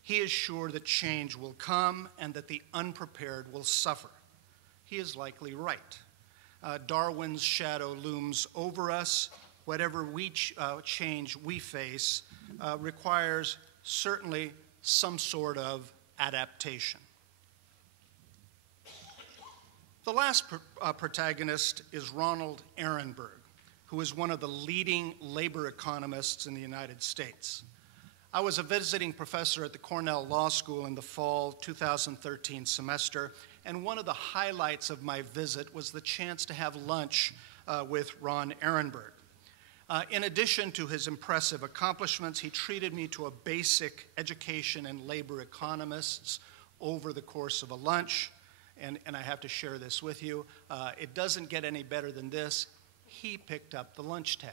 he is sure that change will come and that the unprepared will suffer. He is likely right. Darwin's shadow looms over us. Whatever change we face requires certainly some sort of adaptation. The last protagonist is Ronald Ehrenberg, who is one of the leading labor economists in the United States. I was a visiting professor at the Cornell Law School in the fall 2013 semester, and one of the highlights of my visit was the chance to have lunch with Ron Ehrenberg. In addition to his impressive accomplishments, he treated me to a basic education in labor economists over the course of a lunch, and I have to share this with you. It doesn't get any better than this. He picked up the lunch tab.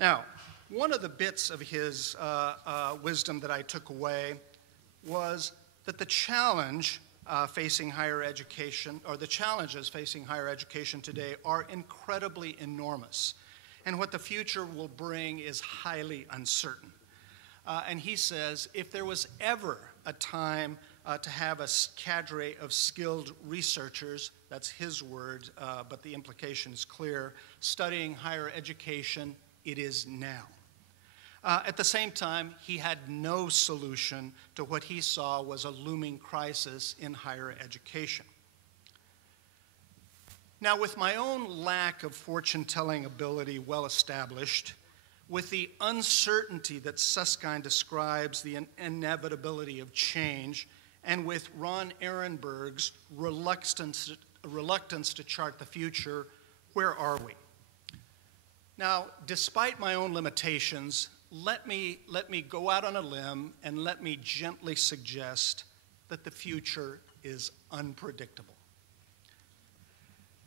Now, one of the bits of his wisdom that I took away was that the challenge facing higher education, or the challenges facing higher education today, are incredibly enormous. And what the future will bring is highly uncertain. And he says, if there was ever a time to have a cadre of skilled researchers, that's his word, but the implication is clear, studying higher education, it is now. At the same time, he had no solution to what he saw was a looming crisis in higher education. Now, with my own lack of fortune-telling ability well established, with the uncertainty that Susskind describes the inevitability of change, and with Ron Ehrenberg's reluctance to chart the future, where are we? Now, despite my own limitations, let me go out on a limb and let me gently suggest that the future is unpredictable.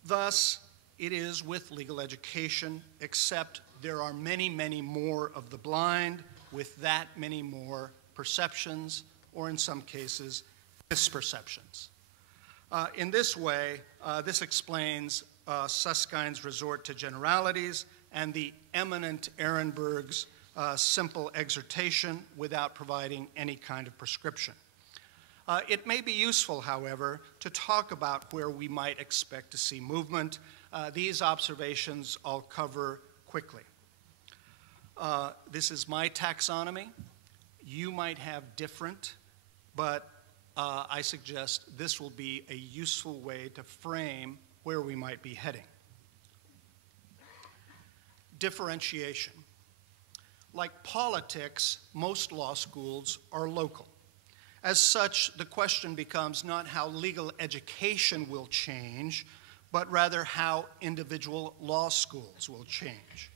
Thus, it is with legal education, except there are many, many more of the blind with that many more perceptions, or in some cases, misperceptions. In this way, this explains Susskind's resort to generalities and the eminent Ehrenberg's simple exhortation without providing any kind of prescription. It may be useful, however, to talk about where we might expect to see movement. These observations I'll cover quickly. This is my taxonomy. You might have different, but I suggest this will be a useful way to frame where we might be heading. Differentiation. Like politics, most law schools are local. As such, the question becomes not how legal education will change, but rather how individual law schools will change.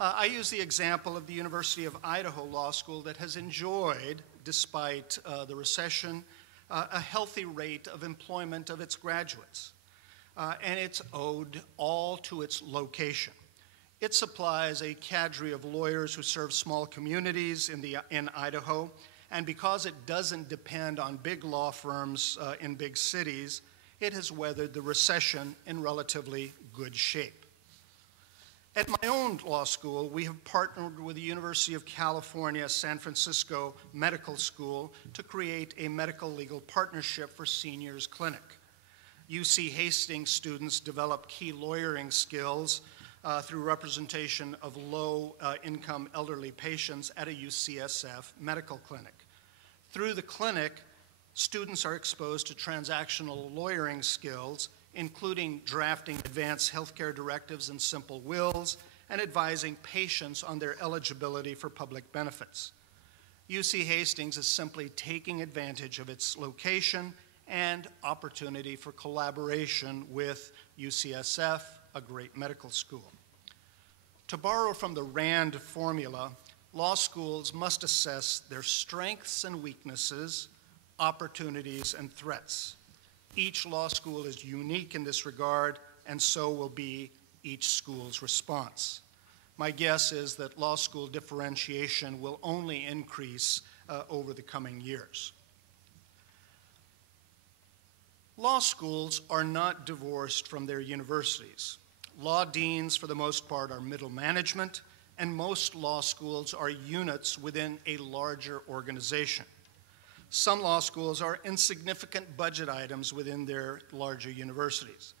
I use the example of the University of Idaho Law School that has enjoyed, despite the recession, a healthy rate of employment of its graduates. And it's owed all to its location. It supplies a cadre of lawyers who serve small communities in Idaho, and because it doesn't depend on big law firms in big cities, it has weathered the recession in relatively good shape. At my own law school, we have partnered with the University of California, San Francisco Medical School to create a medical legal partnership for seniors clinic. UC Hastings students develop key lawyering skills through representation of low-income elderly patients at a UCSF medical clinic. Through the clinic, students are exposed to transactional lawyering skills, including drafting advanced healthcare directives and simple wills, and advising patients on their eligibility for public benefits. UC Hastings is simply taking advantage of its location and opportunity for collaboration with UCSF, a great medical school. To borrow from the RAND formula, law schools must assess their strengths and weaknesses, opportunities and threats. Each law school is unique in this regard, and so will be each school's response. My guess is that law school differentiation will only increase over the coming years. Law schools are not divorced from their universities. Law deans, for the most part, are middle management, and most law schools are units within a larger organization. Some law schools are insignificant budget items within their larger universities.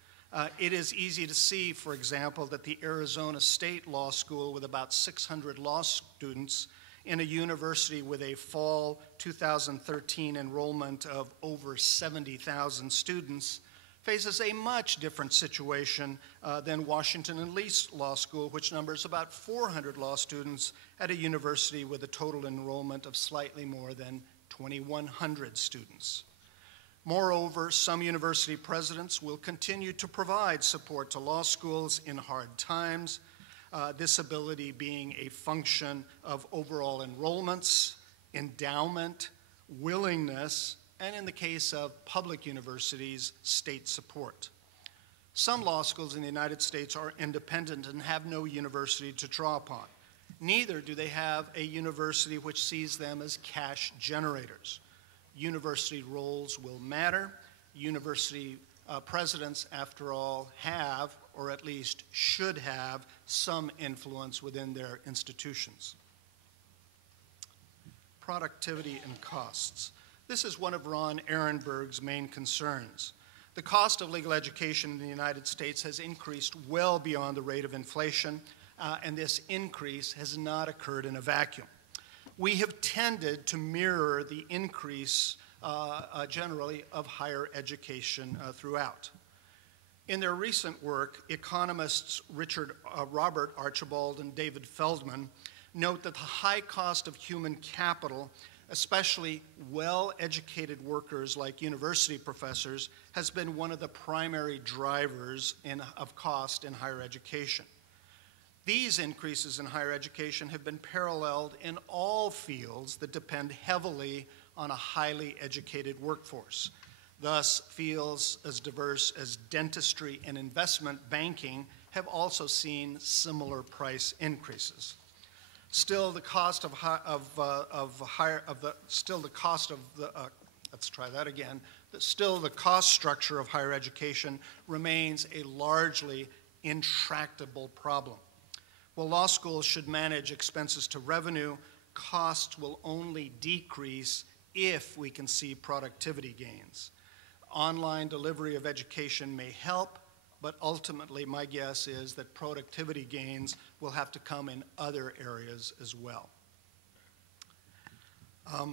It is easy to see, for example, that the Arizona State Law School, with about 600 law students, in a university with a fall 2013 enrollment of over 70,000 students, faces a much different situation than Washington and Lee Law School, which numbers about 400 law students at a university with a total enrollment of slightly more than 2,100 students. Moreover, some university presidents will continue to provide support to law schools in hard times, this ability being a function of overall enrollments, endowment, willingness, and in the case of public universities, state support. Some law schools in the United States are independent and have no university to draw upon. Neither do they have a university which sees them as cash generators. University roles will matter. University presidents, after all, have, or at least should have, some influence within their institutions. Productivity and costs. This is one of Ron Ehrenberg's main concerns. The cost of legal education in the United States has increased well beyond the rate of inflation. and this increase has not occurred in a vacuum. We have tended to mirror the increase generally of higher education throughout. In their recent work, economists Robert Archibald and David Feldman note that the high cost of human capital, especially well-educated workers like university professors, has been one of the primary drivers of cost in higher education. These increases in higher education have been paralleled in all fields that depend heavily on a highly educated workforce. Thus, fields as diverse as dentistry and investment banking have also seen similar price increases. Still, the cost of the cost structure of higher education remains a largely intractable problem. While law schools should manage expenses to revenue, costs will only decrease if we can see productivity gains. Online delivery of education may help, but ultimately my guess is that productivity gains will have to come in other areas as well.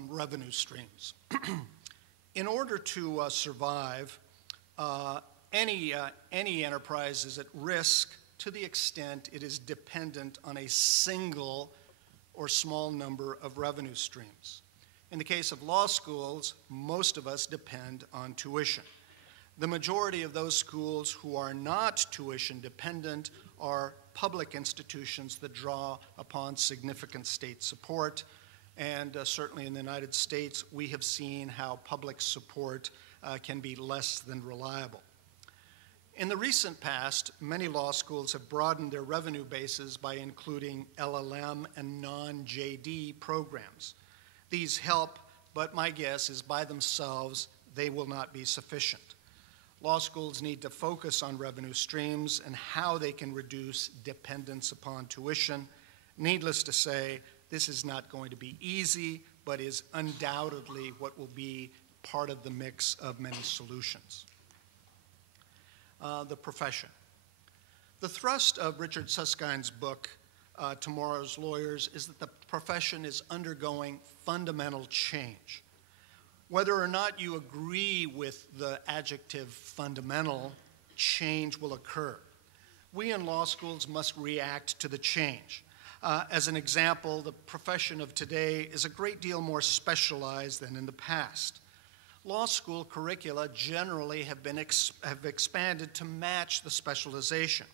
Revenue streams. In order to survive, any enterprise is at risk to the extent it is dependent on a single or small number of revenue streams. In the case of law schools, most of us depend on tuition. The majority of those schools who are not tuition dependent are public institutions that draw upon significant state support, and certainly in the United States, we have seen how public support can be less than reliable. In the recent past, many law schools have broadened their revenue bases by including LLM and non-JD programs. These help, but my guess is by themselves, they will not be sufficient. Law schools need to focus on revenue streams and how they can reduce dependence upon tuition. Needless to say, this is not going to be easy, but is undoubtedly what will be part of the mix of many solutions. The profession. The thrust of Richard Suskind's book, Tomorrow's Lawyers, is that the profession is undergoing fundamental change. Whether or not you agree with the adjective fundamental, change will occur. We in law schools must react to the change. As an example, the profession of today is a great deal more specialized than in the past. Law school curricula generally have expanded to match the specialization.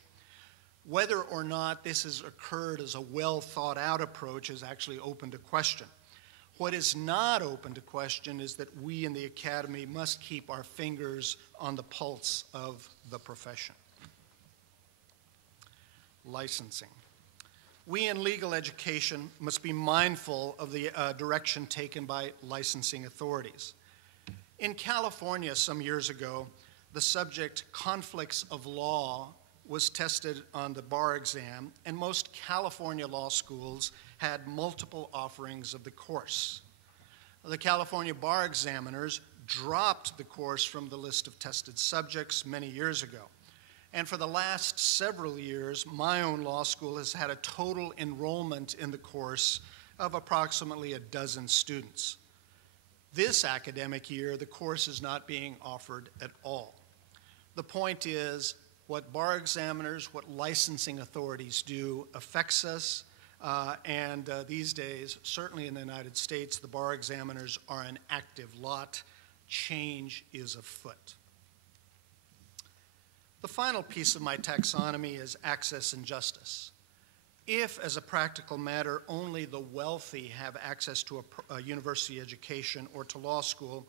Whether or not this has occurred as a well-thought-out approach is actually open to question. What is not open to question is that we in the academy must keep our fingers on the pulse of the profession. Licensing. We in legal education must be mindful of the direction taken by licensing authorities. In California some years ago, the subject conflicts of law was tested on the bar exam, and most California law schools had multiple offerings of the course. The California bar examiners dropped the course from the list of tested subjects many years ago. And for the last several years, my own law school has had a total enrollment in the course of approximately 12 students. This academic year, the course is not being offered at all. The point is, what bar examiners, what licensing authorities do affects us, and these days, certainly in the United States, the bar examiners are an active lot. Change is afoot. The final piece of my taxonomy is access and justice. If, as a practical matter, only the wealthy have access to a university education or to law school,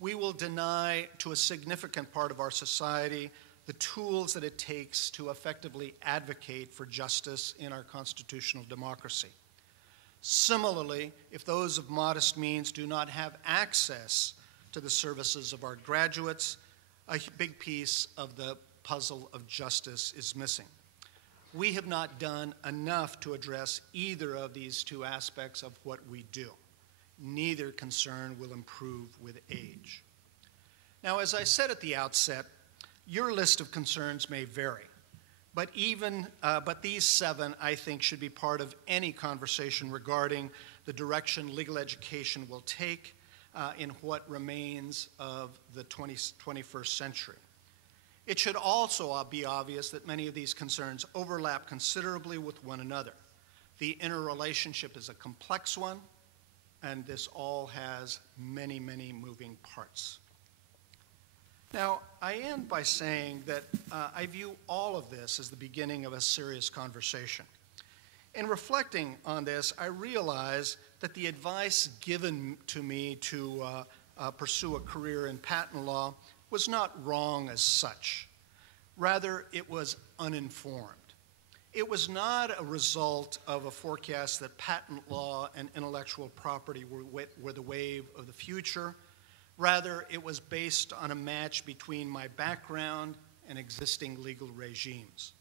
we will deny to a significant part of our society the tools that it takes to effectively advocate for justice in our constitutional democracy. Similarly, if those of modest means do not have access to the services of our graduates, a big piece of the puzzle of justice is missing. We have not done enough to address either of these two aspects of what we do. Neither concern will improve with age. Now, as I said at the outset, your list of concerns may vary. But these 7, I think, should be part of any conversation regarding the direction legal education will take in what remains of the 21st century. It should also be obvious that many of these concerns overlap considerably with one another. The interrelationship is a complex one, and this all has many, many moving parts. Now, I end by saying that I view all of this as the beginning of a serious conversation. In reflecting on this, I realize that the advice given to me to pursue a career in patent law was not wrong as such. Rather, it was uninformed. It was not a result of a forecast that patent law and intellectual property were the wave of the future. Rather, it was based on a match between my background and existing legal regimes.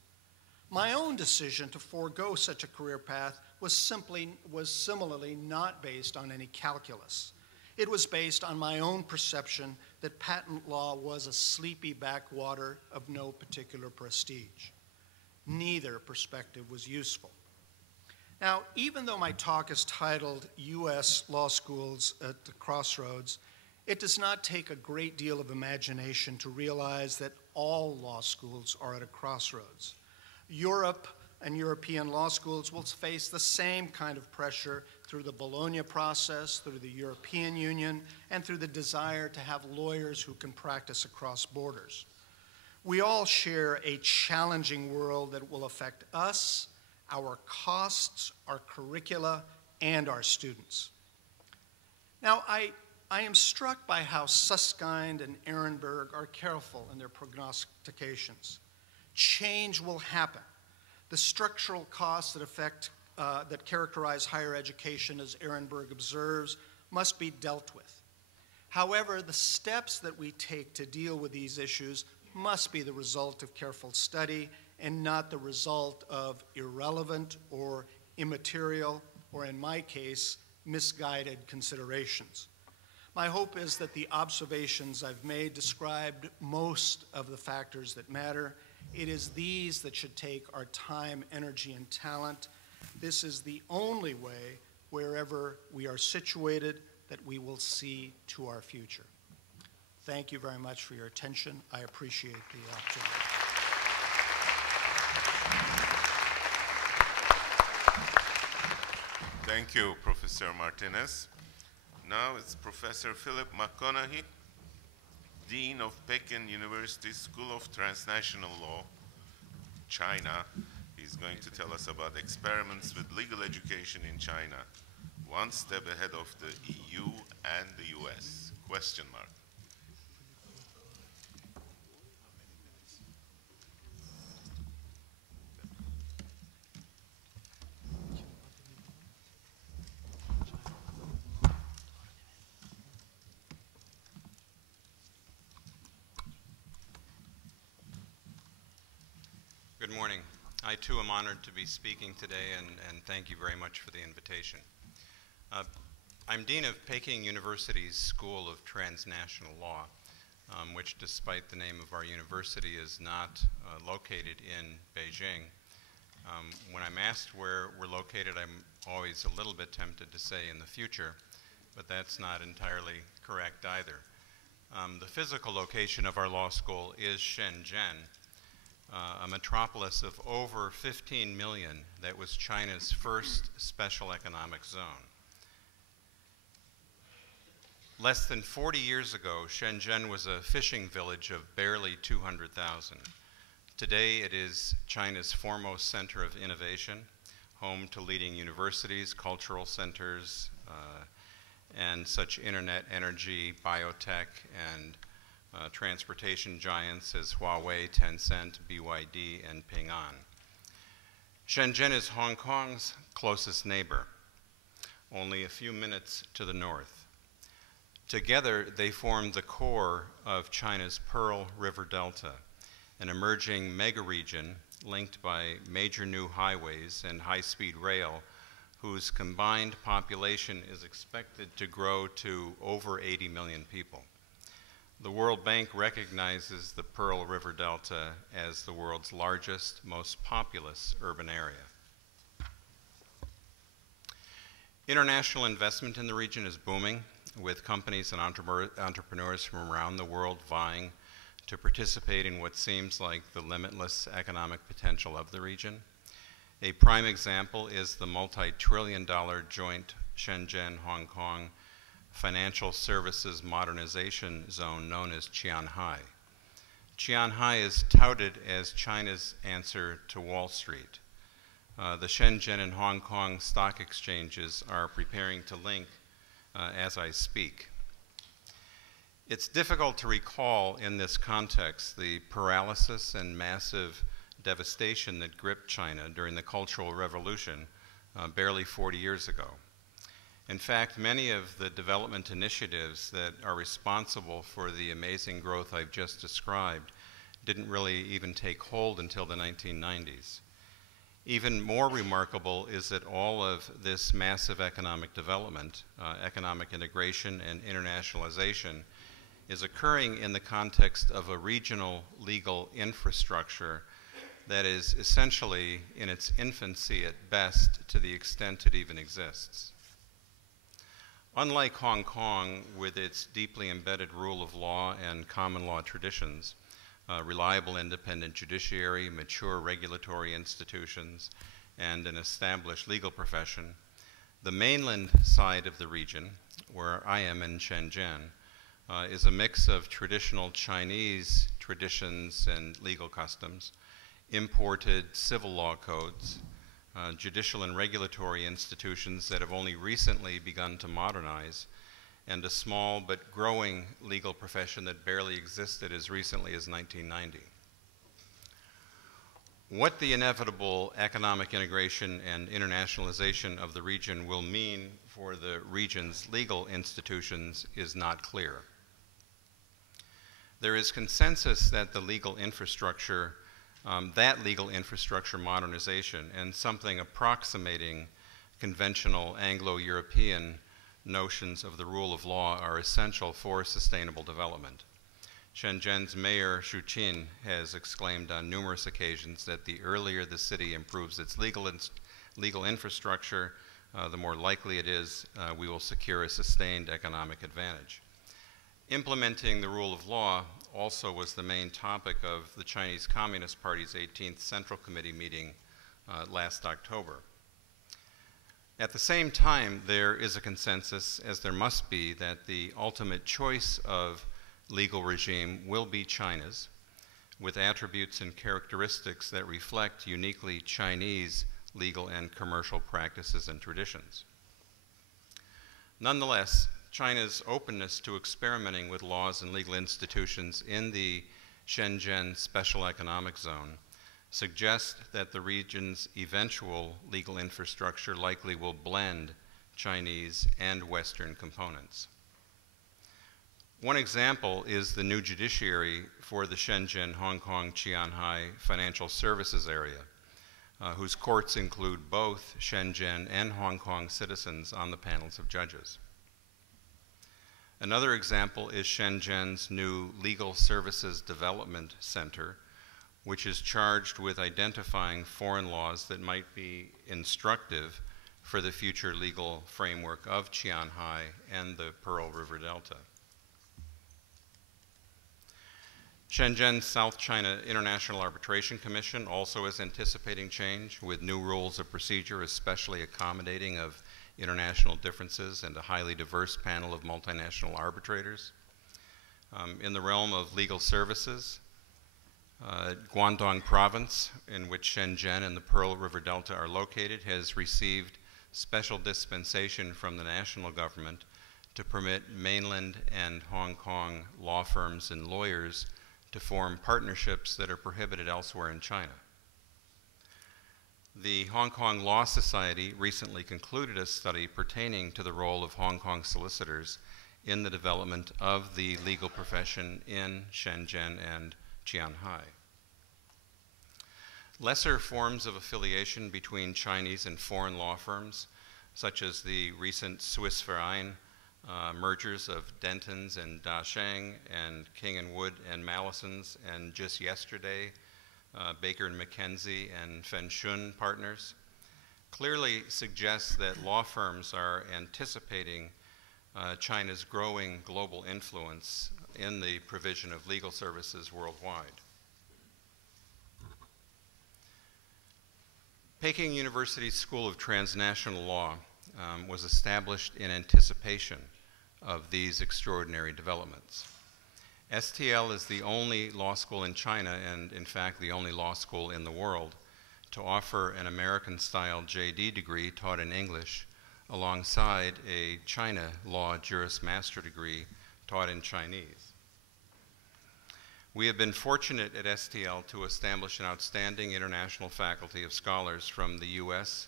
My own decision to forego such a career path was similarly not based on any calculus. It was based on my own perception that patent law was a sleepy backwater of no particular prestige. Neither perspective was useful. Now, even though my talk is titled U.S. Law Schools at the Crossroads, it does not take a great deal of imagination to realize that all law schools are at a crossroads. Europe and European law schools will face the same kind of pressure through the Bologna process, through the European Union, and through the desire to have lawyers who can practice across borders. We all share a challenging world that will affect us, our costs, our curricula, and our students. Now, I am struck by how Susskind and Ehrenberg are careful in their prognostications. Change will happen. The structural costs that characterize higher education, as Ehrenberg observes, must be dealt with. However, the steps that we take to deal with these issues must be the result of careful study and not the result of irrelevant or immaterial, or in my case, misguided considerations. My hope is that the observations I've made described most of the factors that matter. It is these that should take our time, energy, and talent. This is the only way, wherever we are situated, that we will see to our future. Thank you very much for your attention. I appreciate the opportunity. Thank you, Professor Martinez. Now it's Professor Philip McConaughey, Dean of Peking University School of Transnational Law, China. He's going to tell us about experiments with legal education in China, one step ahead of the EU and the US. Question mark. Good morning. I too am honored to be speaking today, and thank you very much for the invitation. I'm Dean of Peking University's School of Transnational Law, which, despite the name of our university, is not located in Beijing. When I'm asked where we're located, I'm always a little bit tempted to say in the future, but that's not entirely correct either. The physical location of our law school is Shenzhen, a metropolis of over 15 million that was China's first special economic zone. Less than 40 years ago, Shenzhen was a fishing village of barely 200,000. Today, it is China's foremost center of innovation, home to leading universities, cultural centers, and such internet, energy, biotech, and transportation giants as Huawei, Tencent, BYD, and Ping An. Shenzhen is Hong Kong's closest neighbor, only a few minutes to the north. Together, they form the core of China's Pearl River Delta, an emerging mega-region linked by major new highways and high-speed rail, whose combined population is expected to grow to over 80 million people. The World Bank recognizes the Pearl River Delta as the world's largest, most populous urban area. International investment in the region is booming, with companies and entrepreneurs from around the world vying to participate in what seems like the limitless economic potential of the region. A prime example is the multi-trillion-dollar joint Shenzhen-Hong Kong Financial Services Modernization Zone known as Qianhai. Qianhai is touted as China's answer to Wall Street. The Shenzhen and Hong Kong stock exchanges are preparing to link as I speak. It's difficult to recall in this context the paralysis and massive devastation that gripped China during the Cultural Revolution barely 40 years ago. In fact, many of the development initiatives that are responsible for the amazing growth I've just described didn't really even take hold until the 1990s. Even more remarkable is that all of this massive economic development, economic integration and internationalization is occurring in the context of a regional legal infrastructure that is essentially in its infancy at best, to the extent it even exists. Unlike Hong Kong, with its deeply embedded rule of law and common law traditions, reliable independent judiciary, mature regulatory institutions, and an established legal profession, the mainland side of the region, where I am in Shenzhen, is a mix of traditional Chinese traditions and legal customs, imported civil law codes, judicial and regulatory institutions that have only recently begun to modernize, and a small but growing legal profession that barely existed as recently as 1990. What the inevitable economic integration and internationalization of the region will mean for the region's legal institutions is not clear. There is consensus that the legal infrastructure modernization and something approximating conventional Anglo-European notions of the rule of law are essential for sustainable development. Shenzhen's mayor Xu Qin has exclaimed on numerous occasions that the earlier the city improves its legal infrastructure, the more likely it is we will secure a sustained economic advantage. Implementing the rule of law also was the main topic of the Chinese Communist Party's 18th Central Committee meeting last October. At the same time, there is a consensus, as there must be, that the ultimate choice of legal regime will be China's, with attributes and characteristics that reflect uniquely Chinese legal and commercial practices and traditions. Nonetheless, China's openness to experimenting with laws and legal institutions in the Shenzhen Special Economic Zone suggests that the region's eventual legal infrastructure likely will blend Chinese and Western components. One example is the new judiciary for the Shenzhen-Hong Kong-Qianhai financial services area, whose courts include both Shenzhen and Hong Kong citizens on the panels of judges. Another example is Shenzhen's new Legal Services Development Center, which is charged with identifying foreign laws that might be instructive for the future legal framework of Qianhai and the Pearl River Delta. Shenzhen's South China International Arbitration Commission also is anticipating change, with new rules of procedure especially accommodating of international differences and a highly diverse panel of multinational arbitrators. In the realm of legal services, Guangdong Province, in which Shenzhen and the Pearl River Delta are located, has received special dispensation from the national government to permit mainland and Hong Kong law firms and lawyers to form partnerships that are prohibited elsewhere in China. The Hong Kong Law Society recently concluded a study pertaining to the role of Hong Kong solicitors in the development of the legal profession in Shenzhen and Qianhai. Lesser forms of affiliation between Chinese and foreign law firms, such as the recent Swiss Verein mergers of Denton's and Dasheng and King and Wood and Mallison's, and just yesterday, Baker and McKenzie and Fenshun Partners, clearly suggests that law firms are anticipating China's growing global influence in the provision of legal services worldwide. Peking University School of Transnational Law was established in anticipation of these extraordinary developments. STL is the only law school in China, and in fact the only law school in the world, to offer an American-style JD degree taught in English alongside a China law Juris Master degree taught in Chinese. We have been fortunate at STL to establish an outstanding international faculty of scholars from the US,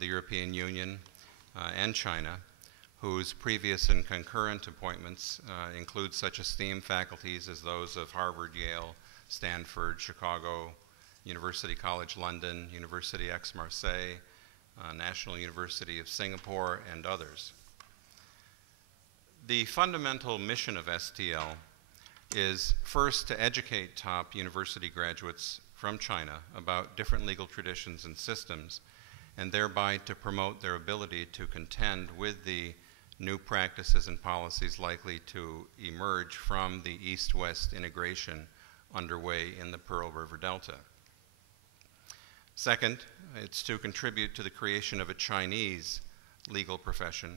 the European Union, and China, whose previous and concurrent appointments include such esteemed faculties as those of Harvard, Yale, Stanford, Chicago, University College London, University Aix-Marseille, National University of Singapore, and others. The fundamental mission of STL is first to educate top university graduates from China about different legal traditions and systems, and thereby to promote their ability to contend with the new practices and policies likely to emerge from the East-West integration underway in the Pearl River Delta. Second, it's to contribute to the creation of a Chinese legal profession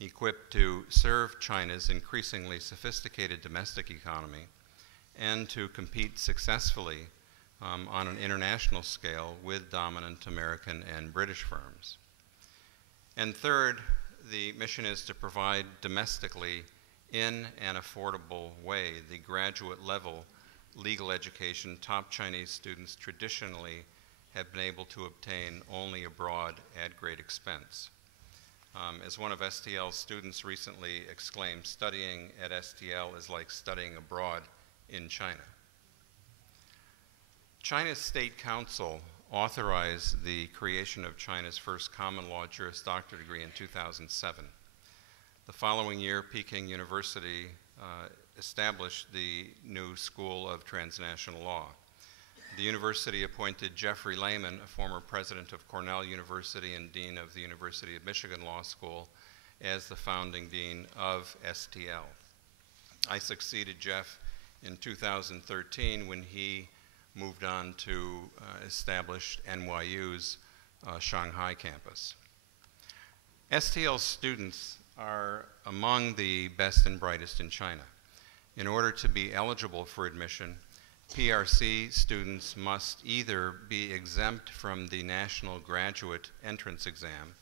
equipped to serve China's increasingly sophisticated domestic economy and to compete successfully on an international scale with dominant American and British firms. And third, the mission is to provide domestically in an affordable way the graduate level legal education top Chinese students traditionally have been able to obtain only abroad at great expense. As one of STL's students recently exclaimed, studying at STL is like studying abroad in China. China's State Council authorized the creation of China's first common law Juris Doctor degree in 2007. The following year, Peking University established the new School of Transnational Law. The university appointed Jeffrey Lehman, a former president of Cornell University and dean of the University of Michigan Law School, as the founding dean of STL. I succeeded Jeff in 2013 when he moved on to establish NYU's Shanghai campus. STL's students are among the best and brightest in China. In order to be eligible for admission, PRC students must either be exempt from the National Graduate Entrance Exam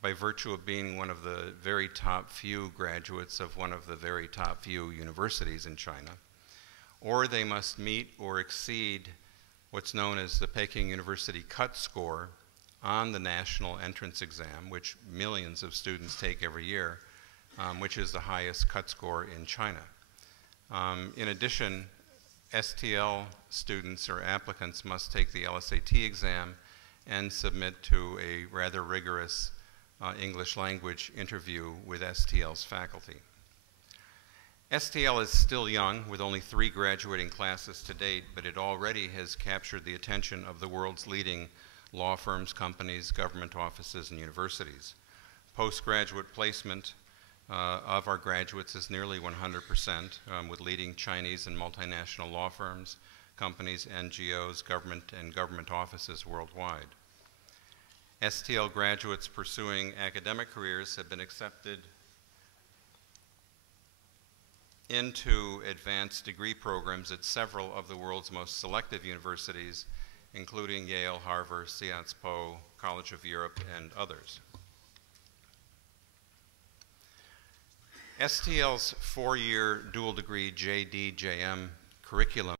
by virtue of being one of the very top few graduates of one of the very top few universities in China, or they must meet or exceed what's known as the Peking University cut score on the National Entrance Exam, which millions of students take every year, which is the highest cut score in China. In addition, STL students or applicants must take the LSAT exam and submit to a rather rigorous English language interview with STL's faculty. STL is still young, with only 3 graduating classes to date, but it already has captured the attention of the world's leading law firms, companies, government offices, and universities. Postgraduate placement of our graduates is nearly 100%, with leading Chinese and multinational law firms, companies, NGOs, government, and government offices worldwide. STL graduates pursuing academic careers have been accepted into advanced degree programs at several of the world's most selective universities, including Yale, Harvard, Sciences Po, College of Europe, and others. STL's 4-year dual degree JD-JM curriculum